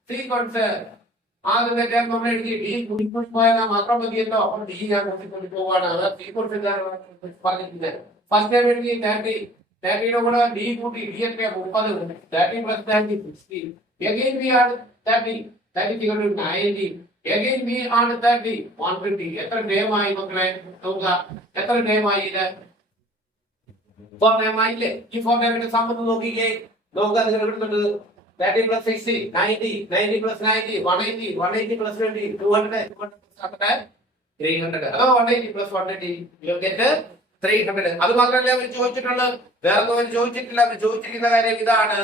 സീക്വൻസ് ആദ്യത്തെ ടേം നമ്മൾ എഴുതി ഡി കൂട്ടിക്കൂടി പോയാൽ മാത്രം മതിയല്ലോ. അപ്പൊ ഡി ഞാൻ കൂട്ടിക്കൂടി പോവാണ്. അത് സീക്വൻസ് പറഞ്ഞിട്ടുണ്ട്. ഫസ്റ്റ് ടൈം എഴുതി 30 കൂടെ ഡി കൂട്ടി ഡി എത്രയാ 30 30 plus 30 60. Again we add 30 equal to 90. Again we add 30 150. എത്ര ടേം ആയി മക്കളെ? നോക്കുക എത്ര ടേം ആയി ഇത് 4 ടേം ആയില്ലേ? ഈ 4 ടേമിന്റെ സമ്മതം നോക്കിക്കേ. നോക്കുക നിങ്ങൾ എടുത്തിട്ട് 30 plus 60 90 90 plus 90 180 180 plus 20 200 300. അതോ 180 plus 180 you get 300. അത് മാത്രമല്ല അവർ ചോദിച്ചിട്ടുള്ളത്. വേറെ ഒന്നും ചോദിച്ചിട്ടില്ല. അവർ ചോദിച്ചിരിക്കുന്ന കാര്യം ഇതാണ്.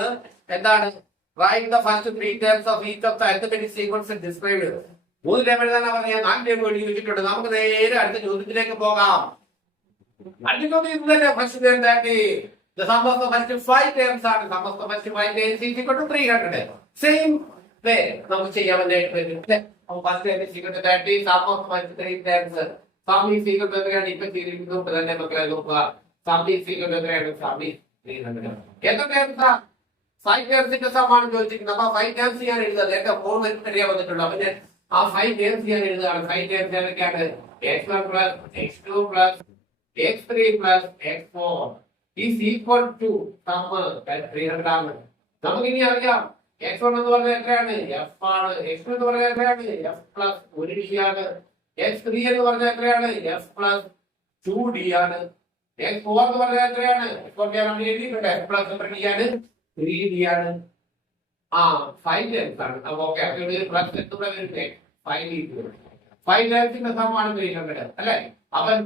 എന്താണ്? Write the first 3 terms of each of the arithmetic sequences described. 3 term എഴുതാനാണ് പറഞ്ഞത്. 4 ടേം വേണ്ടി ചോദിച്ചിട്ടുണ്ട്. നമുക്ക് നേരെ അടുത്ത ചോദ്യത്തിലേക്ക് പോകാം. അടുത്ത ചോദ്യം ഇത് തന്നെ. First term 30 The sum of the first 5 terms are the sum of the first 5 terms is equal to 300. Same way, നമുക്ക് ചെയ്യാൻ വേണ്ടിയിട്ട് വരുന്നത് first time is equal to 30, sum of the first 3 terms. Sum is equal to 300. ഇപ്പൊ ചെയ്തിരിക്കുന്നത് തന്നെ മക്കളെ നോക്കുക. Sum is equal to 300. Sum is 300. എത്ര terms ആ 5 termsന്റെ sum ആണ് ചോദിച്ചിരിക്കുന്നത്. അപ്പൊ 5 terms ഞാൻ എഴുതുന്നത് എന്റെ 4 വരെ അറിയാൻ വന്നിട്ടുള്ളൂ. അപ്പൊ ഞാൻ ആ 5 terms ഞാൻ എഴുതുകയാണ്. 5 terms ഏതൊക്കെയാണ്? x1 plus x2 plus x3 plus x4 is equal to sum 300 ആണ്. നമുക്ക് ഇനി അറിയാം x1 എന്ന് പറഞ്ഞാൽ എത്രയാണ്? f ആണ്. x2 എന്ന് പറഞ്ഞാൽ എത്രയാണ്? f plus 1d ആണ്. x3 എന്ന് പറഞ്ഞാൽ എത്രയാണ്? f plus 2d ആണ്. x4 എന്ന് പറഞ്ഞാൽ എത്രയാണ്? x4 ഞാൻ അവിടെ എഴുതിയിട്ടുണ്ട്. f plus 3d ആണ്. 3d ആണ്. ആ 5 terms ആണ്. അപ്പൊ ഓക്കെ അപ്പോൾ ഇത് പ്ലസ് എത്ര വരുന്നത്? 5 5 termsന്റെ സം ആണ് 300 അല്ലേ? അപ്പം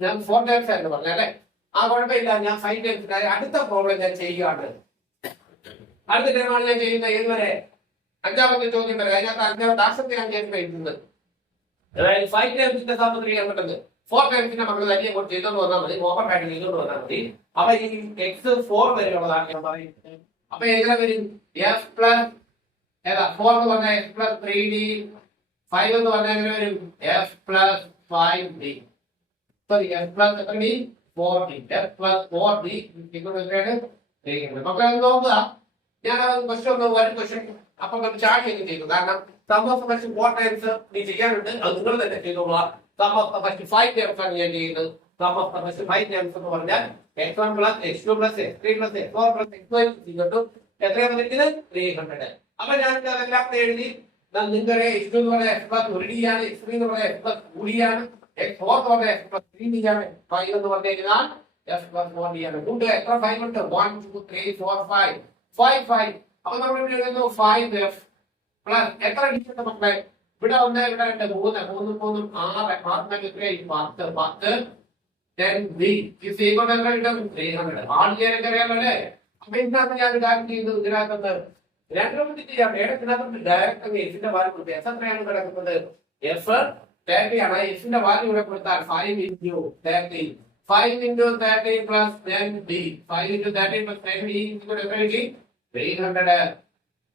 ഞാൻ 4 terms ആയിരുന്നു പറഞ്ഞത് അല്ലേ? ആ കുഴപ്പമില്ല, ഞാൻ 5 terms അടുത്ത പ്രോബ്ലം ഞാൻ ചെയ്യുകയാണ്. അടുത്ത ടൈമാണ് ഞാൻ ചെയ്യുന്നത്. ഏതുവരെ? അഞ്ചാമത്തെ ചോദ്യം വരെ. അതിനകത്ത് അഞ്ചാമത്തെ ആശങ്ക ഞാൻ എഴുതുന്നത്. അതായത് 5 termsന്റെ സം 300 4 termsന്റെ മക്കൾ തന്നെ കൂടി ചെയ്തോണ്ട് വന്നാൽ മതി. ഓപ്പൺ ആയിട്ട് ചെയ്തോണ്ട് വന്നാൽ മതി. അപ്പൊ ഈ x4 വരെയുള്ളതാണ് ഞാൻ പറയുന്നത്. അപ്പൊ എങ്ങനെ വരും? f പ്ലസ് ഏതാ 4 എന്ന് പറഞ്ഞാൽ x പ്ലസ് 3d 5 എന്ന് പറഞ്ഞാൽ എങ്ങനെ വരും? f plus 5d sorry f plus 3d 4d f plus 4d എത്രയാണ്? 300. മക്കളെ നോക്കുക, ഞാൻ ക്വസ്റ്റ്യൻ ഒന്ന് വരും ക്വസ്റ്റ്യൻ അപ്പൊ ചാർട്ട് ചെയ്തു. കാരണം sum of the first 4 times നീ ചെയ്യാനുണ്ട്. അത് നിങ്ങൾ തന്നെ ചെയ്തോളാം. Sum of the first 5 times ആണ് ഞാൻ ചെയ്യുന്നത്. Sum of the first 5 times എന്ന് പറഞ്ഞാൽ x1 plus x2 plus x3 plus x4 plus x5 എത്രയാണ് വന്നിരിക്കുന്നത്? 300. അപ്പൊ ഞാൻ അതെല്ലാം എഴുതി. നിങ്ങളുടെ x2 എന്ന് പറഞ്ഞാൽ x plus 1d ആണ്. x3 എന്ന് പറഞ്ഞാൽ x plus 2d ആണ്. x4 എന്ന് പറഞ്ഞാൽ x plus 3d ആണ്. 5 എന്ന് പറഞ്ഞു കഴിഞ്ഞാൽ f plus 1d ആണ്. ഉണ്ട് എത്ര 5 ഉണ്ട്? 1 2 3 4 5 5 അപ്പൊ നമ്മൾ ഇവിടെ എഴുതുന്നു 5f പ്ലസ് എത്ര ഡിജിറ്റ് മക്കളെ? ഇവിടെ 1 ഇവിടെ 2 3 3 3 6 6 എത്രയായി? 10 10 10b is equal to 300. ആദ്യം ചെയ്യാനൊക്കെ അറിയാമല്ലേ? അപ്പൊ ഇതിനകത്ത് ഞാൻ കാര്യം ചെയ്തു. ഇതിനകത്ത് രണ്ടാമത്തെ ചെയ്യാം. ഇതിനകത്ത് ഡയറക്റ്റ് എഫിന്റെ വാല്യൂ കൊടുത്തു. എഫ് എത്രയാണ് കിടക്കുന്നത്? എഫ് 30 ആണ്. എഫിന്റെ വാല്യൂ ഇവിടെ കൊടുത്താൽ 5 into 30 5 into 30 plus 10b 5 into 30 plus 10b equal to 300.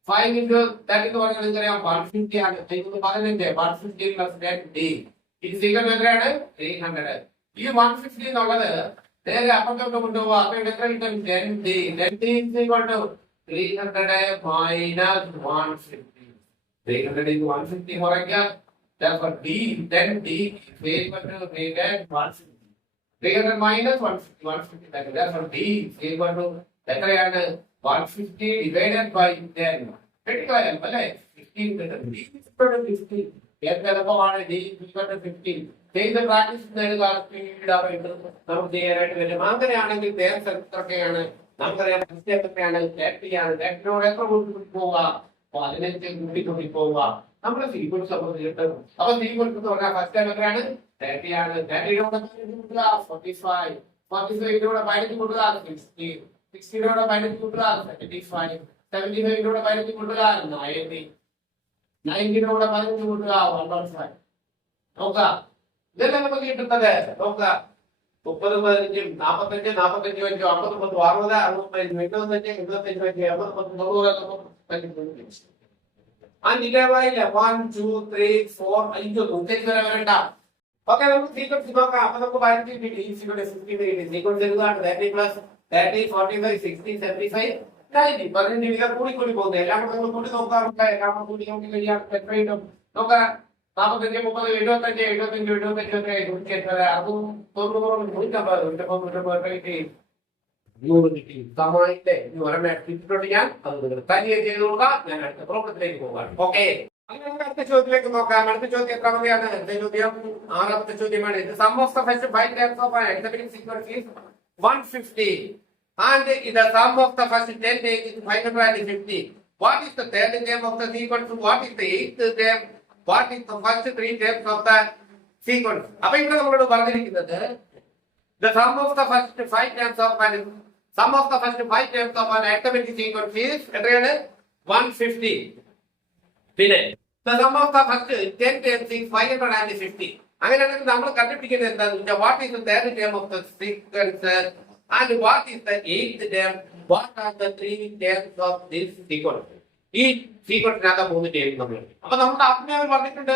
5 into 30 എന്ന് പറഞ്ഞാൽ നിങ്ങൾക്കറിയാം 150 ആണ്. 15 150 plus 10d is equal to എത്രയാണ്? 300. ഈ 150 എന്നുള്ളത് നേരെ അപ്പുറത്തോട്ട് കൊണ്ടുപോകുക. അപ്പൊ എത്ര കിട്ടും? 10d 10d is equal to 300 minus 150. 300 into 150 കുറയ്ക്കുക. Therefore d 10d is equal to 150. 300 minus 150 150. Therefore d is equal to എത്രയാണ്? 150 divided by 10. പെട്ടിക്കളയാം അല്ലേ? 15 കിട്ടും. d is equal to 15. എളുപ്പമാണ്. d is equal to 15. ചെയ്ത് പ്രാക്ടീസ് നേടുക. സ്പീഡായിട്ട് നമുക്ക് ചെയ്യാനായിട്ട് വരും. അങ്ങനെയാണെങ്കിൽ നേരത്തെ എത്രയൊക്കെയാണ് നമുക്കറിയാം? എത്രയാണ്? 30 ആണ്. 30 എത്ര കൂട്ടി പോവുക? 15 കൂട്ടി പോവുക. നമ്മുടെ സീക്വൻസ് അപ്പൊ കിട്ടും. അപ്പൊ സീക്വൻസ് എന്ന് പറഞ്ഞാൽ ഫസ്റ്റ് ടൈം എത്രയാണ്? 30 ആണ്. 30 45 45 15 കൂട്ടുക 60 60 15 കൂട്ടുക 75 75 15 കൂട്ടുക 90 90 15 കൂട്ടുക 105. നോക്കുക, ഇതെല്ലാം നമുക്ക് കിട്ടുന്നത്. നോക്കുക 30 15 45 45 5 50 10 60 65 75 75 80 അഞ്ചിലേവായില്ല 1 2 3 4 5 മുപ്പത്തേക്ക് വരെ വരണ്ട. ഓക്കെ, നമുക്ക് സീക്വൻസ് നോക്കാം. അപ്പൊ നമുക്ക് 15 സീക്വൻസ് എഴുതാണ് 30 പ്ലസ് 30 45 60 75 90 15 ഇങ്ങനെ കൂടി കൂടി പോകുന്നത്. എല്ലാം കൂടെ നമ്മൾ കൂടി നോക്കാറുണ്ട്. എല്ലാം കൂടി നോക്കി കഴിയാൻ എത്ര കിട്ടും നോക്കാം? 45 30 75 75 75 100 അതും 90 150 കിട്ടി. സമായിട്ട് ഒരെണ്ണം എടുത്തിട്ടുണ്ട് ഞാൻ. അത് നിങ്ങൾ തനിയെ ചെയ്ത് നോക്കുക. ഞാൻ അടുത്ത പ്രോബ്ലത്തിലേക്ക് പോകാം. ഓക്കെ, അങ്ങനെ നമുക്ക് അടുത്ത ചോദ്യത്തിലേക്ക് നോക്കാം. അടുത്ത ചോദ്യം എത്രാമതെയാണ്? ചോദ്യം 6ാമത്തെ ചോദ്യമാണ്. ഇത് sum of the first 5 terms of an accepting sequence is 150 and the sum of the first 10 terms is 550. What is the third term of the sequence? What is the eighth term? What is the first 3 terms of the sequence? അപ്പൊ ഇവിടെ നമ്മളോട് പറഞ്ഞിരിക്കുന്നത് the sum of the first 5 terms of an arithmetic sequence is എത്രയാണ്? 150. പിന്നെ the sum of the first 10 terms is 550. അങ്ങനെയാണെങ്കിൽ നമ്മൾ കണ്ടുപിടിക്കുന്നത് എന്താണ്? What is the third term of the sequence? And what is the eighth term? What are the three terms of this sequence? ഈ സീക്വൻസിനകത്ത് 3 ടേം നമ്മൾ അപ്പൊ നമ്മുടെ ആത്മീയർ പറഞ്ഞിട്ടുണ്ട്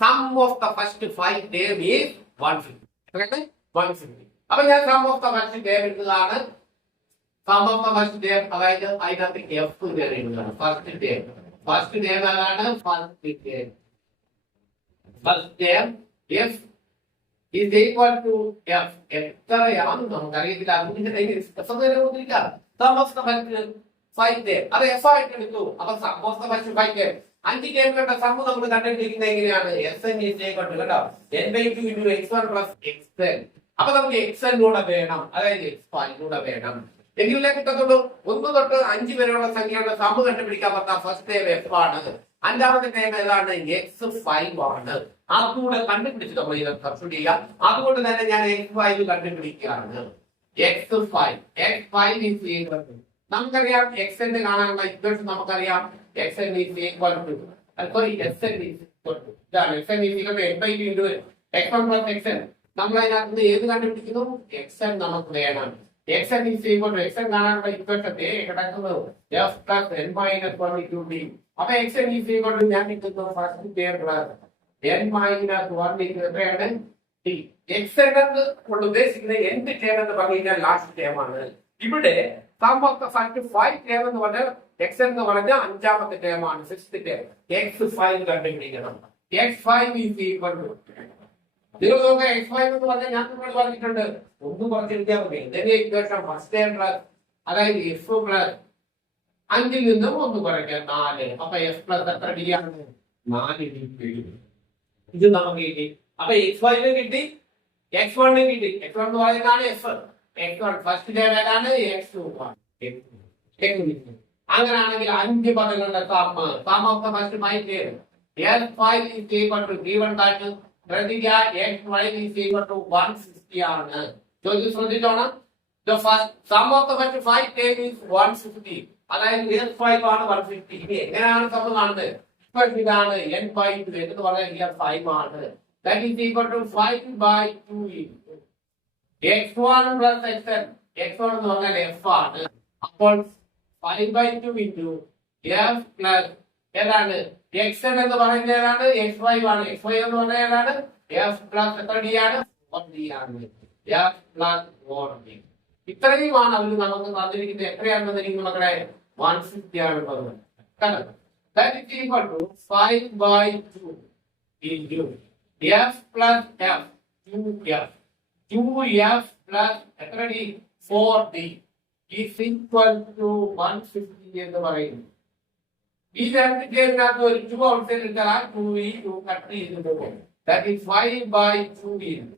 sum of the first 5 term is 150. 150. അപ്പൊ ഞാൻ sum of the first term എടുത്തതാണ്. Sum of the first term അതായത് അതിനകത്ത് എഫ് കയറിയിട്ടാണ് ഫസ്റ്റ് ടേം. ഫസ്റ്റ് ടേം ഏതാണ്? First term. First term f is equal to f. എത്രയാണ് നമുക്കറിയത്തില്ല. അതിന്റെ sum of the first 5 term അത് എഫ് ആയിട്ട് എടുത്തു. അപ്പൊ sum of the first 5 term 5 ടേമുകളുടെ സം നമ്മൾ കണ്ടുപിടിക്കുന്നത് എങ്ങനെയാണ്? Sn is equal to കേട്ടോ n/2 into x1 plus xn. അപ്പൊ നമുക്ക് xn കൂടെ വേണം, അതായത് x5 കൂടെ വേണം. എങ്കിലേ കിട്ടത്തുള്ളൂ. 1 തൊട്ട് 5 വരെയുള്ള സംഖ്യകളുടെ സം കണ്ടുപിടിക്കാൻ പറ്റാ ഫസ്റ്റ് ടേം എഫ് ആണ്. അഞ്ചാമത്തെ ടേം ഏതാണ്? x5 ആണ്. അതുകൂടെ കണ്ടുപിടിച്ച് നമ്മൾ ഇത് സബ്സ്റ്റിറ്റ്യൂട്ട് ചെയ്യാം. അതുകൊണ്ട് തന്നെ ഞാൻ x5 കണ്ടുപിടിക്കുകയാണ്. x5 is equal to നമുക്കറിയാം xn കാണാനുള്ള ഇക്വേഷൻ നമുക്കറിയാം. xn is equal to sorry sn is equal to ഇതാണ് xn is equal to n/2 into x1 plus xn. നമ്മൾ അതിനകത്ത് ഏത് കണ്ടുപിടിക്കുന്നു? xn നമുക്ക് വേണം. xn is equal to xn കാണാനുള്ള ഇക്വേഷൻ കിടക്കുന്നത് f plus n minus 1 into d. അപ്പൊ xn is equal to ഞാൻ കിട്ടുന്നു first term plus n minus 1 into എത്രയാണ്? d. xn കൊണ്ട് ഉദ്ദേശിക്കുന്നത് എന്ത് ടേം എന്ന് പറഞ്ഞു കഴിഞ്ഞാൽ ലാസ്റ്റ് ടേം ആണ്. ഇവിടെ sum of the first 5 term എന്ന് പറഞ്ഞാൽ xn എന്ന് പറഞ്ഞാൽ അഞ്ചാമത്തെ ടേം ആണ്, സിക്സ്ത് ടേം. x5 കണ്ടുപിടിക്കണം. x5 is equal to നിങ്ങൾ നോക്കുക x5 എന്ന് പറഞ്ഞാൽ ഞാൻ നിങ്ങൾ പറഞ്ഞിട്ടുണ്ട് ഒന്നും കുറച്ചെടുത്താൽ മതി. ഇതിന്റെ ഇക്വേഷൻ ഫസ്റ്റ് ടേം പ്ലസ് അതായത് എഫ് പ്ലസ് 5ൽ നിന്നും 1 കുറയ്ക്കാം 4. അപ്പൊ എഫ് പ്ലസ് എത്ര ഡി ആണ്? 4 ഡി. ഇത് നമുക്ക് കിട്ടി. അപ്പൊ x5 കിട്ടി, x1 കിട്ടി. x1 എന്ന് പറയുന്നതാണ് എഫ്. x1 ഫസ്റ്റ് ടേം ഏതാണ്? x2. അങ്ങനെയാണെങ്കിൽ 5 പദങ്ങളുടെ sum of the first 5 term s5 is equal to given that ശ്രദ്ധിക്കുക x5 is equal to 160 ആണ്. ചോദ്യം ശ്രദ്ധിച്ചോണം. the first sum of the first 5 term is 150. അതായത് s5 ആണ് 150. ഇനി എങ്ങനെയാണ് സം കാണുന്നത്? ഇതാണ് n5 എന്ന് പറഞ്ഞാൽ 5 ആണ്. that is equal to 5/2 x1 plus xn. x1 എന്ന് പറഞ്ഞാൽ f ആണ്. അപ്പോൾ 5/2 into f plus ഏതാണ്? xn എന്ന് പറയുന്നത് ഏതാണ്? x5 ആണ്. x5 എന്ന് പറഞ്ഞാൽ ഏതാണ്? f plus എത്ര d ആണ്? 1d ആണ്. f plus 1d. ഇത്രയുമാണ് അവർ നമുക്ക് തന്നിരിക്കുന്നത്. എത്രയാണെന്ന് തന്നിരിക്കുന്നത് മക്കളെ? 150 ആണ് പറഞ്ഞത്. കണ്ടോ? that is equal to 5/2 into f plus f 2f 2f plus എത്ര d? 4d is equal to 150 എന്ന് പറയുന്നു. ഈ രണ്ട് ടേമിനകത്ത് ഒരു 2 ഔട്ട്സൈഡ് എടുത്താൽ ആ 2 കട്ട് ചെയ്തിട്ട് പോകും. that is 5/2 into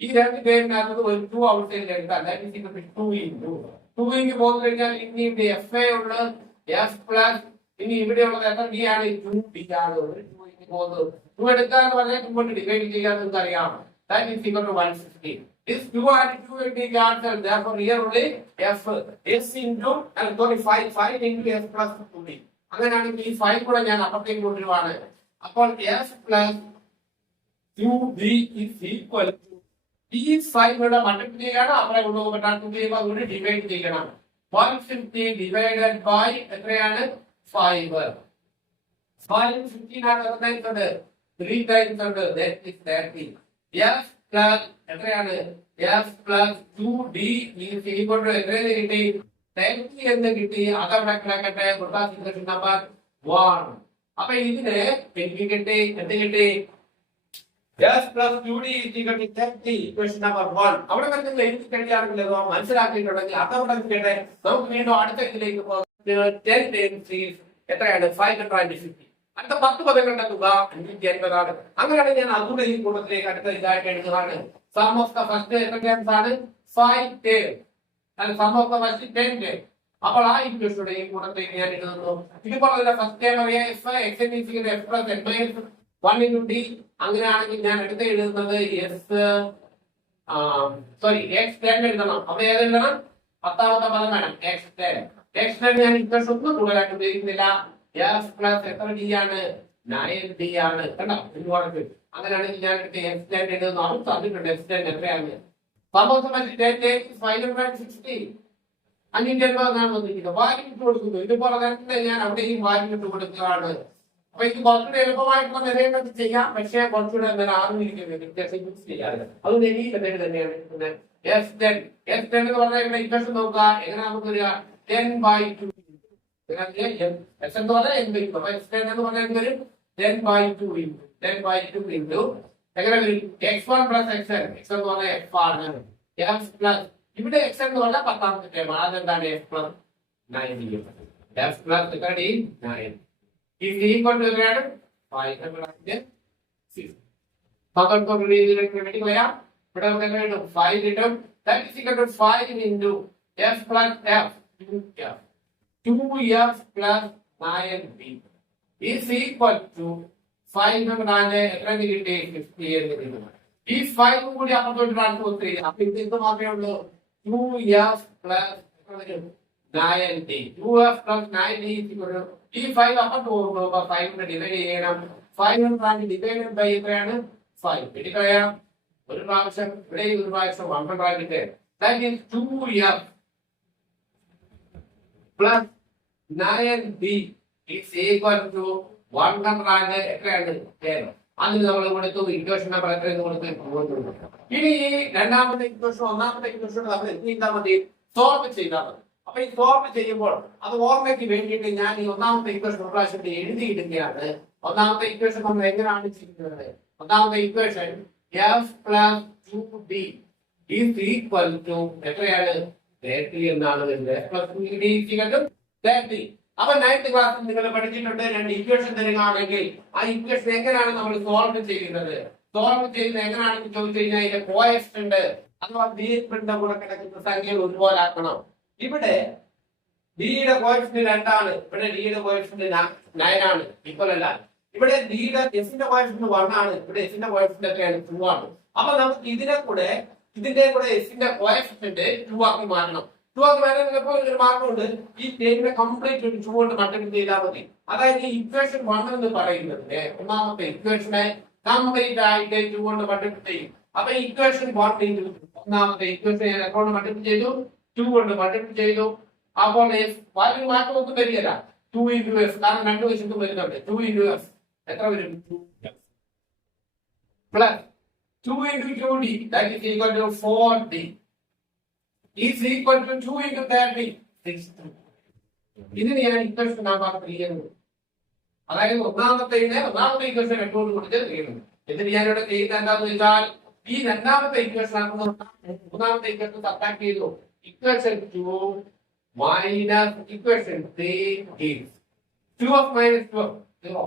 ഈ രണ്ട് ടേമിനകത്ത് ഒരു 2 ഔട്ട്സൈഡ് എടുത്താൽ that is equal to 2 into 2 ലേക്ക് പോയി കഴിഞ്ഞാൽ ഇനി ഇവിടെ f ഉള്ള f plus ഇനി ഇവിടെ ഉള്ളത് എത്ര d ആണ്? 2d ആണ്. 2 ലേക്ക് പോകുന്നത് 2 എടുക്കാന്ന് പറഞ്ഞാൽ 2 കൊണ്ട് ഡിവൈഡ് ചെയ്യാൻ നിങ്ങൾക്ക് അറിയാം. that is equal to 150. This 2 and 2 will be cancelled. Therefore, here only f s into sorry 5 into s plus 2d. അങ്ങനെയാണെങ്കിൽ ഈ 5 കൂടെ ഞാൻ അപ്പുറത്തേക്ക് കൊണ്ടുവരുവാണ്. അപ്പോൾ s plus 2d is equal to ഈ 5 കൂടെ മൾട്ടിപ്ലൈ ചെയ്യണം. അപ്പുറം കൊണ്ടുപോകപ്പെട്ടാൽ 2 ചെയ്യുമ്പോൾ അതുകൊണ്ട് ഡിവൈഡ് ചെയ്യണം. 150 divided by എത്രയാണ്? 5. 550 ആണ് 3 times ഉണ്ട്. that is 30. f plus എത്രയാണ്? f plus 2d is equal to എത്രയെന്ന് കിട്ടി? 30 എന്ന് കിട്ടി. അതവിടെ കിടക്കട്ടെ. Equation number 1. അപ്പൊ ഇതിന് എനിക്ക് കിട്ടി എന്ത് കിട്ടി? s plus 2d is equal to 30. Equation number 1. അവിടെ നിങ്ങൾ എഴുതി കഴിഞ്ഞാണെങ്കിൽ മനസ്സിലാക്കിയിട്ടുണ്ടെങ്കിൽ അതവിടെ കിട്ടട്ടെ. നമുക്ക് വീണ്ടും അടുത്ത ഇതിലേക്ക് പോകാം. 10 times is എത്രയാണ്? 550. അടുത്ത 10 പദങ്ങളുടെ തുക 580 ആണ്. അങ്ങനെയാണെങ്കിൽ ഞാൻ അതുകൂടെ ഈ കൂട്ടത്തിലേക്ക് അടുത്ത ഇതായിട്ട് എഴുതുകയാണ്. സം ഓഫ് ദ ഫസ്റ്റ് എത്ര ടേംസ് ആണ്? 5 ടേം. അല്ല sum of the first 10 term. അപ്പോൾ ആ ഇക്വേഷനുടെ ഈ കൂട്ടത്തിലേക്ക് ഞാൻ എഴുതുന്നു. ഇതുപോലെ ഫസ്റ്റ് ടേം അറിയാം f xn is equal to f plus n minus 1 into d. അങ്ങനെയാണെങ്കിൽ ഞാൻ അടുത്ത് എഴുതുന്നത് x10 എഴുതണം. അപ്പൊ ഏതെഴുതണം? 10ാമത്തെ പദം വേണം x10. x10 ഞാൻ ഇക്വേഷൻ ഒന്നും കൂടുതലായിട്ട് ഉപയോഗിക്കുന്നില്ല. f plus എത്ര d ആണ്? 9d ആണ്. കണ്ടോ? അങ്ങനെയാണെങ്കിൽ ഞാൻ x10 എഴുതുന്നു. അത് തന്നിട്ടുണ്ട് x10 എത്രയാണ്? സമോസമറ്റി 10 is 560. 580 വന്നിരിക്കുന്നത്. വാല്യൂ ഇട്ട് കൊടുക്കുന്നു. ഇതുപോലെ തന്നെ ഞാൻ അവിടെയും വാല്യൂ ഇട്ട് കൊടുക്കുകയാണ്. അപ്പൊ ഇത് കുറച്ചുകൂടെ എളുപ്പമായിട്ടുള്ള നിലയിൽ ചെയ്യാം. പക്ഷേ കുറച്ചുകൂടെ അറിഞ്ഞിരിക്കുന്നത് യൂസ് ചെയ്യാറ്. അതുകൊണ്ട് ഈ മെത്തേഡ് തന്നെയാണ് S10 എന്ന് പറഞ്ഞാൽ ഇക്വേഷൻ നോക്കുക. എങ്ങനെ നമുക്ക് വരിക 10/2 S എന്ന് പറഞ്ഞാൽ n/2. അപ്പൊ S10 എന്ന് പറഞ്ഞാൽ വരും 10/2 into എങ്ങനെ വരും x1 plus xn. x എന്ന് പറഞ്ഞാൽ f ആണ്. x പ്ലസ് ഇവിടെ x എന്ന് പറഞ്ഞാൽ പത്താമത്തെ ടേം ആണ്. അതെന്താണ് f plus 9. f plus 9 is equal to 506. പത്തൊൻപത് കളയാം. ഇവിടെ നമുക്ക് എങ്ങനെ കിട്ടും 5 കിട്ടും. That is equal to 5 into f plus f 2f plus 9b is equal to 5 എത്ര കിട്ടി 50 എന്ന് കിട്ടും. ഈ 5 കൂടി അപ്പുറത്തോട്ട് ട്രാൻസ്ഫർ ചെയ്യാം. അപ്പൊ ഇത് മാത്രമേ ഉള്ളൂ 2f plus 9d. 2f plus 9d is equal to ഈ 5 അപ്പുറത്ത് പോകുമ്പോൾ 5 കൊണ്ട് ഡിവൈഡ് ചെയ്യണം. 5 ഡിവൈഡഡ് ബൈ എത്രയാണ് 5. കിട്ടിക്കളയാം. ഒരു പ്രാവശ്യം ഇവിടെ ഒരു പ്രാവശ്യം 100 that is 2f plus 9b is equal to 100 എത്രയാണ് 10. അതിന് നമ്മൾ കൊടുത്തു ഇക്വേഷൻ നമ്പർ എത്രയെന്ന് കൊടുത്തു. ഇനി ഈ രണ്ടാമത്തെ ഇക്വേഷൻ ഒന്നാമത്തെ ഇക്വേഷൻ നമ്മൾ എന്ത് ചെയ്താൽ മതി സോൾവ് ചെയ്താൽ മതി. അപ്പൊ ഈ സോൾവ് ചെയ്യുമ്പോൾ അത് ഓർമ്മയ്ക്ക് വേണ്ടിയിട്ട് ഞാൻ ഈ ഒന്നാമത്തെ ഇക്വേഷൻ ഒരു പ്രാവശ്യം എഴുതിയിടുകയാണ്. ഒന്നാമത്തെ ഇക്വേഷൻ നമ്മൾ എങ്ങനെയാണ് ചെയ്യുന്നത്? ഒന്നാമത്തെ equation f plus 2d is equal to എത്രയാണ് 30 എന്നാണ് വരുന്നത്. plus 2d is equal to 30. അപ്പൊ 9th ക്ലാസ്സിൽ നിങ്ങൾ പഠിച്ചിട്ടുണ്ട് രണ്ട് ഇക്വേഷൻ തരികയാണെങ്കിൽ ആ ഇക്വേഷൻ എങ്ങനെയാണ് നമ്മൾ സോൾവ് ചെയ്യുന്നത്? സോൾവ് ചെയ്യുന്നത് എങ്ങനെയാണെന്ന് ചോദിച്ചു കഴിഞ്ഞാൽ അതിന്റെ കോഎഫിഷ്യന്റ് അഥവാ ബിയുടെ കൂടെ കിടക്കുന്ന സംഖ്യകൾ ഒരുപോലെ ആക്കണം. ഇവിടെ ഡിയുടെ കോഎഫിഷ്യന്റ് 2 ആണ്. ഇവിടെ ഡിയുടെ കോഎഫിഷ്യന്റ് 9 ആണ്. ഈക്വൽ അല്ല. ഇവിടെ ഡിയുടെ എസിന്റെ കോഎഫിഷ്യന്റ് 1 ആണ്. ഇവിടെ എസിന്റെ കോഎഫിഷ്യന്റ് എത്രയാണ് 2 ആണ്. അപ്പൊ നമുക്ക് ഇതിന്റെ കൂടെ എസിന്റെ കോഎഫിഷ്യന്റ് 2 ആക്കി മാറ്റണം. 2 ആക്കി മാറ്റാൻ ഒരു മാർഗമുണ്ട്. ഈ ടേബിളിനെ കംപ്ലീറ്റ് ഒരു 2 കൊണ്ട് മൾട്ടിപ്ലൈ ചെയ്താൽ മതി. അതായത് ഈ ഇക്വേഷൻ 1 എന്ന് പറയുന്നത് ഒന്നാമത്തെ ഇക്വേഷനെ കംപ്ലീറ്റ് ആയിട്ട് 2 കൊണ്ട് മൾട്ടിപ്ലൈ ചെയ്യും. അപ്പൊ ഇക്വേഷൻ 1 ഒന്നാമത്തെ ഇക്വേഷൻ കൊണ്ട് മൾട്ടിപ്ലൈ ചെയ്തു 2 കൊണ്ട് മൾട്ടിപ്ലൈ ചെയ്തു. അപ്പോൾ വാല്യൂ മാറ്റം ഒന്നും വരികയില്ല. 2 into s കാരണം രണ്ട് വശത്തും വരുന്നുണ്ട്. 2 into s എത്ര വരും 2f plus 2 into 2d that is equal to 4d is equal to 2 into 30 60. ഇതിന് ഞാൻ ഇക്വേഷൻ നമ്പർ 3 ചെയ്യുന്നു. അതായത് ഒന്നാമത്തെ ഇക്വേഷൻ 2 കൊണ്ട് കൊടുത്ത് ചെയ്യുന്നു. എന്നിട്ട് ഞാൻ ഇവിടെ ചെയ്യുന്നത് എന്താണെന്ന് വെച്ചാൽ ഈ രണ്ടാമത്തെ ഇക്വേഷൻ മൂന്നാമത്തെ ഇക്വേഷൻ സബ്ട്രാക്ട് ചെയ്തു. Equation 2 minus equation 3 is 2f minus 12 0.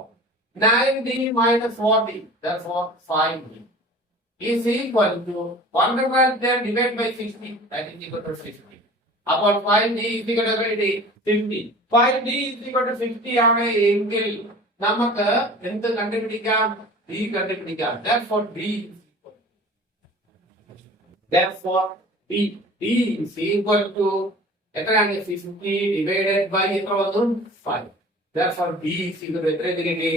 9d minus 4d therefore 5d is equal to 110 divided by 60 that is equal to 60. അപ്പോൾ 5d is equal to 50. 5d is equal to 50 ആണ് എങ്കിൽ നമുക്ക് എന്ത് കണ്ടുപിടിക്കാം? d കണ്ടുപിടിക്കാം. therefore d is equal to എത്രയാണ് 50 divided by എത്ര വന്നു 5. therefore d is equal to എത്ര കിട്ടി?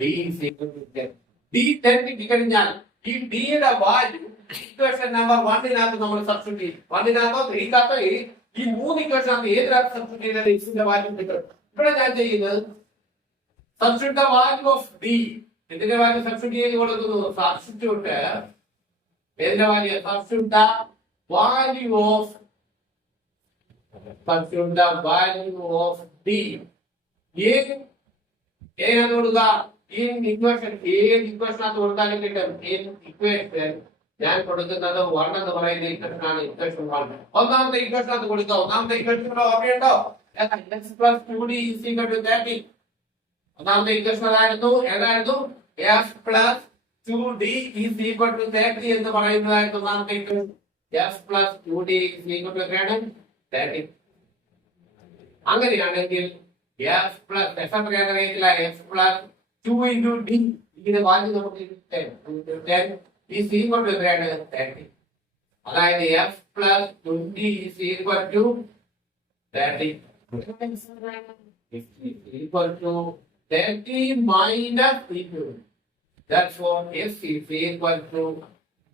d is equal to 10. d 10 കിട്ടിക്കഴിഞ്ഞാൽ ഈ d യുടെ വാല്യൂ ഇക്വേഷൻ നമ്പർ 1 നകത്ത് നമ്മൾ സബ്സ്റ്റിറ്റ്യൂട്ട് ചെയ്യും. 1 നകത്തോ 3 നകത്തോ ഈ മൂന്ന് ഇക്വേഷനകത്ത് ഏതിനകത്ത് സബ്സ്റ്റിറ്റ്യൂട്ട് ചെയ്താൽ x ന്റെ വാല്യൂ കിട്ടും. ഇവിടെ ഞാൻ ചെയ്യുന്നത് substitute the value of d. ഇതിന്റെ വാല്യൂ സബ്സ്റ്റിറ്റ്യൂട്ട് ചെയ്ത് കൊടുക്കുന്നു. സബ്സ്റ്റിറ്റ്യൂട്ട് ഏതിന്റെ value? Substitute the value of d. ഏത് കൊടുക്കുക? ഇക്വേഷൻ ഏത് ഇക്വേഷനകത്ത് കൊടുത്താലും കിട്ടും. ഇക്വേഷൻ ഞാൻ കൊടുക്കുന്നത് 1 എന്ന് പറയുന്ന ഇക്വേഷനാണ്. ഇക്വേഷൻ 1 ഒന്നാമത്തെ ഇക്വേഷനകത്ത് കൊടുക്കുക. ഒന്നാമത്തെ ഇക്വേഷൻ ഓർമ്മയുണ്ടോ? x plus 2d is equal to 30. ഒന്നാമത്തെ ഇക്വേഷൻ ഏതായിരുന്നു? f plus 2d is equal to 30 എന്ന് പറയുന്നതായിരുന്നു ഒന്നാമത്തെ equation. f plus 2d is equal to 30. അങ്ങനെയാണെങ്കിൽ f plus f എത്രയാണെന്നറിയില്ല. f plus 2 into d ഇതിന്റെ വാല്യൂ നമുക്ക് 10 is equal to 30. അതായത് f plus 20 is equal to 30. is equal to 30 minus 2. Therefore s is equal to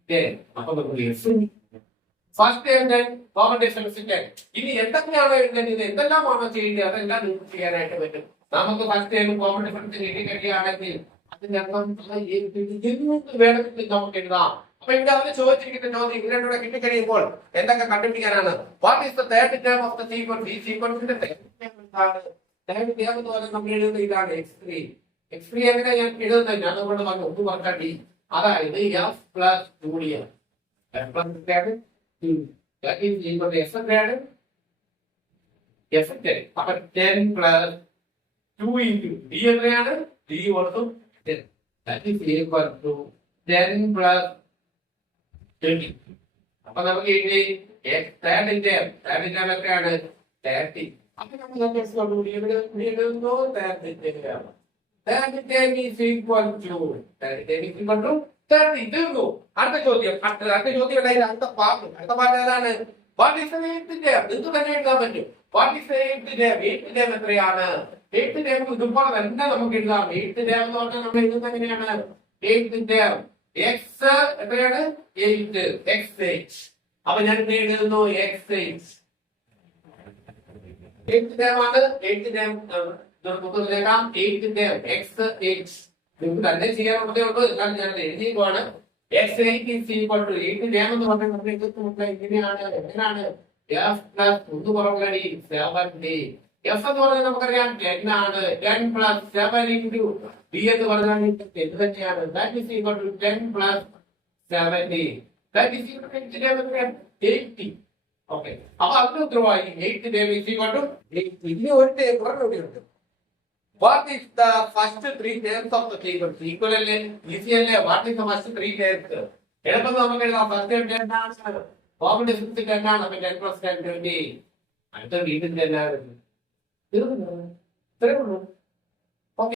10. അപ്പോൾ നമുക്ക് s ഫസ്റ്റ് ടേം കോമൺ ഡിഫറൻസിന്റെ ഇനി എന്തൊക്കെയാണോ എഴുതേണ്ടത് ഇത് എന്തെല്ലാമാണോ ചെയ്യേണ്ടത് അതെല്ലാം നിങ്ങൾക്ക് ചെയ്യാനായിട്ട് പറ്റും. നമുക്ക് ഫസ്റ്റ് ടേം കോമൺ ഡിഫറൻസ് കിട്ടി കഴിയുകയാണെങ്കിൽ അതിന്റെ അർത്ഥം എന്ത് വേണമെങ്കിൽ നമുക്ക് എഴുതാം. അപ്പൊ ഇവിടെ അവര് ചോദിച്ചിരിക്കുന്ന ചോദ്യം ഇത് രണ്ടുകൂടെ കിട്ടിക്കഴിയുമ്പോൾ എന്തൊക്കെ കണ്ടുപിടിക്കാനാണ്? What is the third term of the sequence? ഈ സീക്വൻസിന്റെ തേർഡ് ടേം എന്താണ്? തേർഡ് ടേം എന്ന് പറഞ്ഞാൽ നമ്മൾ എഴുതുന്ന ഇതാണ് x3. x3 എങ്ങനെ ഞാൻ എഴുതുന്നത് ഞാൻ അതുകൊണ്ട് പറഞ്ഞു ഒന്നും മറക്കാണ്ടി. അതായത് F plus 2d F plus എത്രയാണ്? എഫ് എത്രയാണ്? എഫ് 10. അപ്പൊ 10 പ്ലസ് 2 ഇൻറ്റു ഡി എത്രയാണ്? D also 10. That is equal to 10 plus 20. അപ്പൊ നമുക്ക് ഇനി തേർഡ് ടേം എത്രയാണ്? 30. അപ്പൊ നമ്മൾ എഴുതുന്നു third term. Third term is equal to 30. തീർന്നു. അടുത്ത ചോദ്യം അടുത്ത പാർട്ട് ഏതാണ്? What is the eighth term? ഇത് തന്നെ എഴുതാൻ പറ്റും. What is the eighth term? Eighth term എത്രയാണ്? എയ്ത്ത് ടേം ഇതുപോലെ തന്നെ നമുക്ക് എഴുതാം. എയ്ത്ത് ടേം എന്ന് പറഞ്ഞാൽ നമ്മൾ എഴുതുന്നത് എങ്ങനെയാണ്? എയ്ത്ത് ടേം എക്സ് എത്രയാണ്? 8 x8. അപ്പൊ ഞാൻ എഴുതുന്നു x8. എയ്ത്ത് ടേം ആണ്. എയ്ത്ത് ടേം x8 നിങ്ങൾക്ക് തന്നെ ചെയ്യാനുള്ളതേ ഉള്ളൂ. എന്നാൽ ഞാൻ എഴുതിയാണ് x8 is equal to 8 term എന്ന് പറഞ്ഞാൽ നമുക്ക് എങ്ങനെയാണ്? f പ്ലസ് ഒന്ന് കുറവുള്ളടി 7d. f എന്ന് പറഞ്ഞാൽ നമുക്കറിയാം 10 ആണ്. 10 പ്ലസ് 7 ഇൻറ്റു d എന്ന് പറഞ്ഞാൽ 10 തന്നെയാണ്. That is equal to 10 plus 7d. That is equal to 80. Okay, അപ്പൊ അതിന് ഉത്തരവായി 8 ടേം is equal to 8. ഇനി ഒരു ടേം കൂടെ. What is the first 3 terms of the sequence? Equal അല്ലേ? ഈസി അല്ലേ? What is the first 3 terms? എളുപ്പം നമുക്ക് എഴുതാം. ഫസ്റ്റ് ടേം 10 ആണ്. കോമൺ ഡിഫറൻസ് 10 ആണ്. അപ്പൊ 10 plus 10 20. അടുത്ത വീണ്ടും 10 ആണ്. തീർന്നു.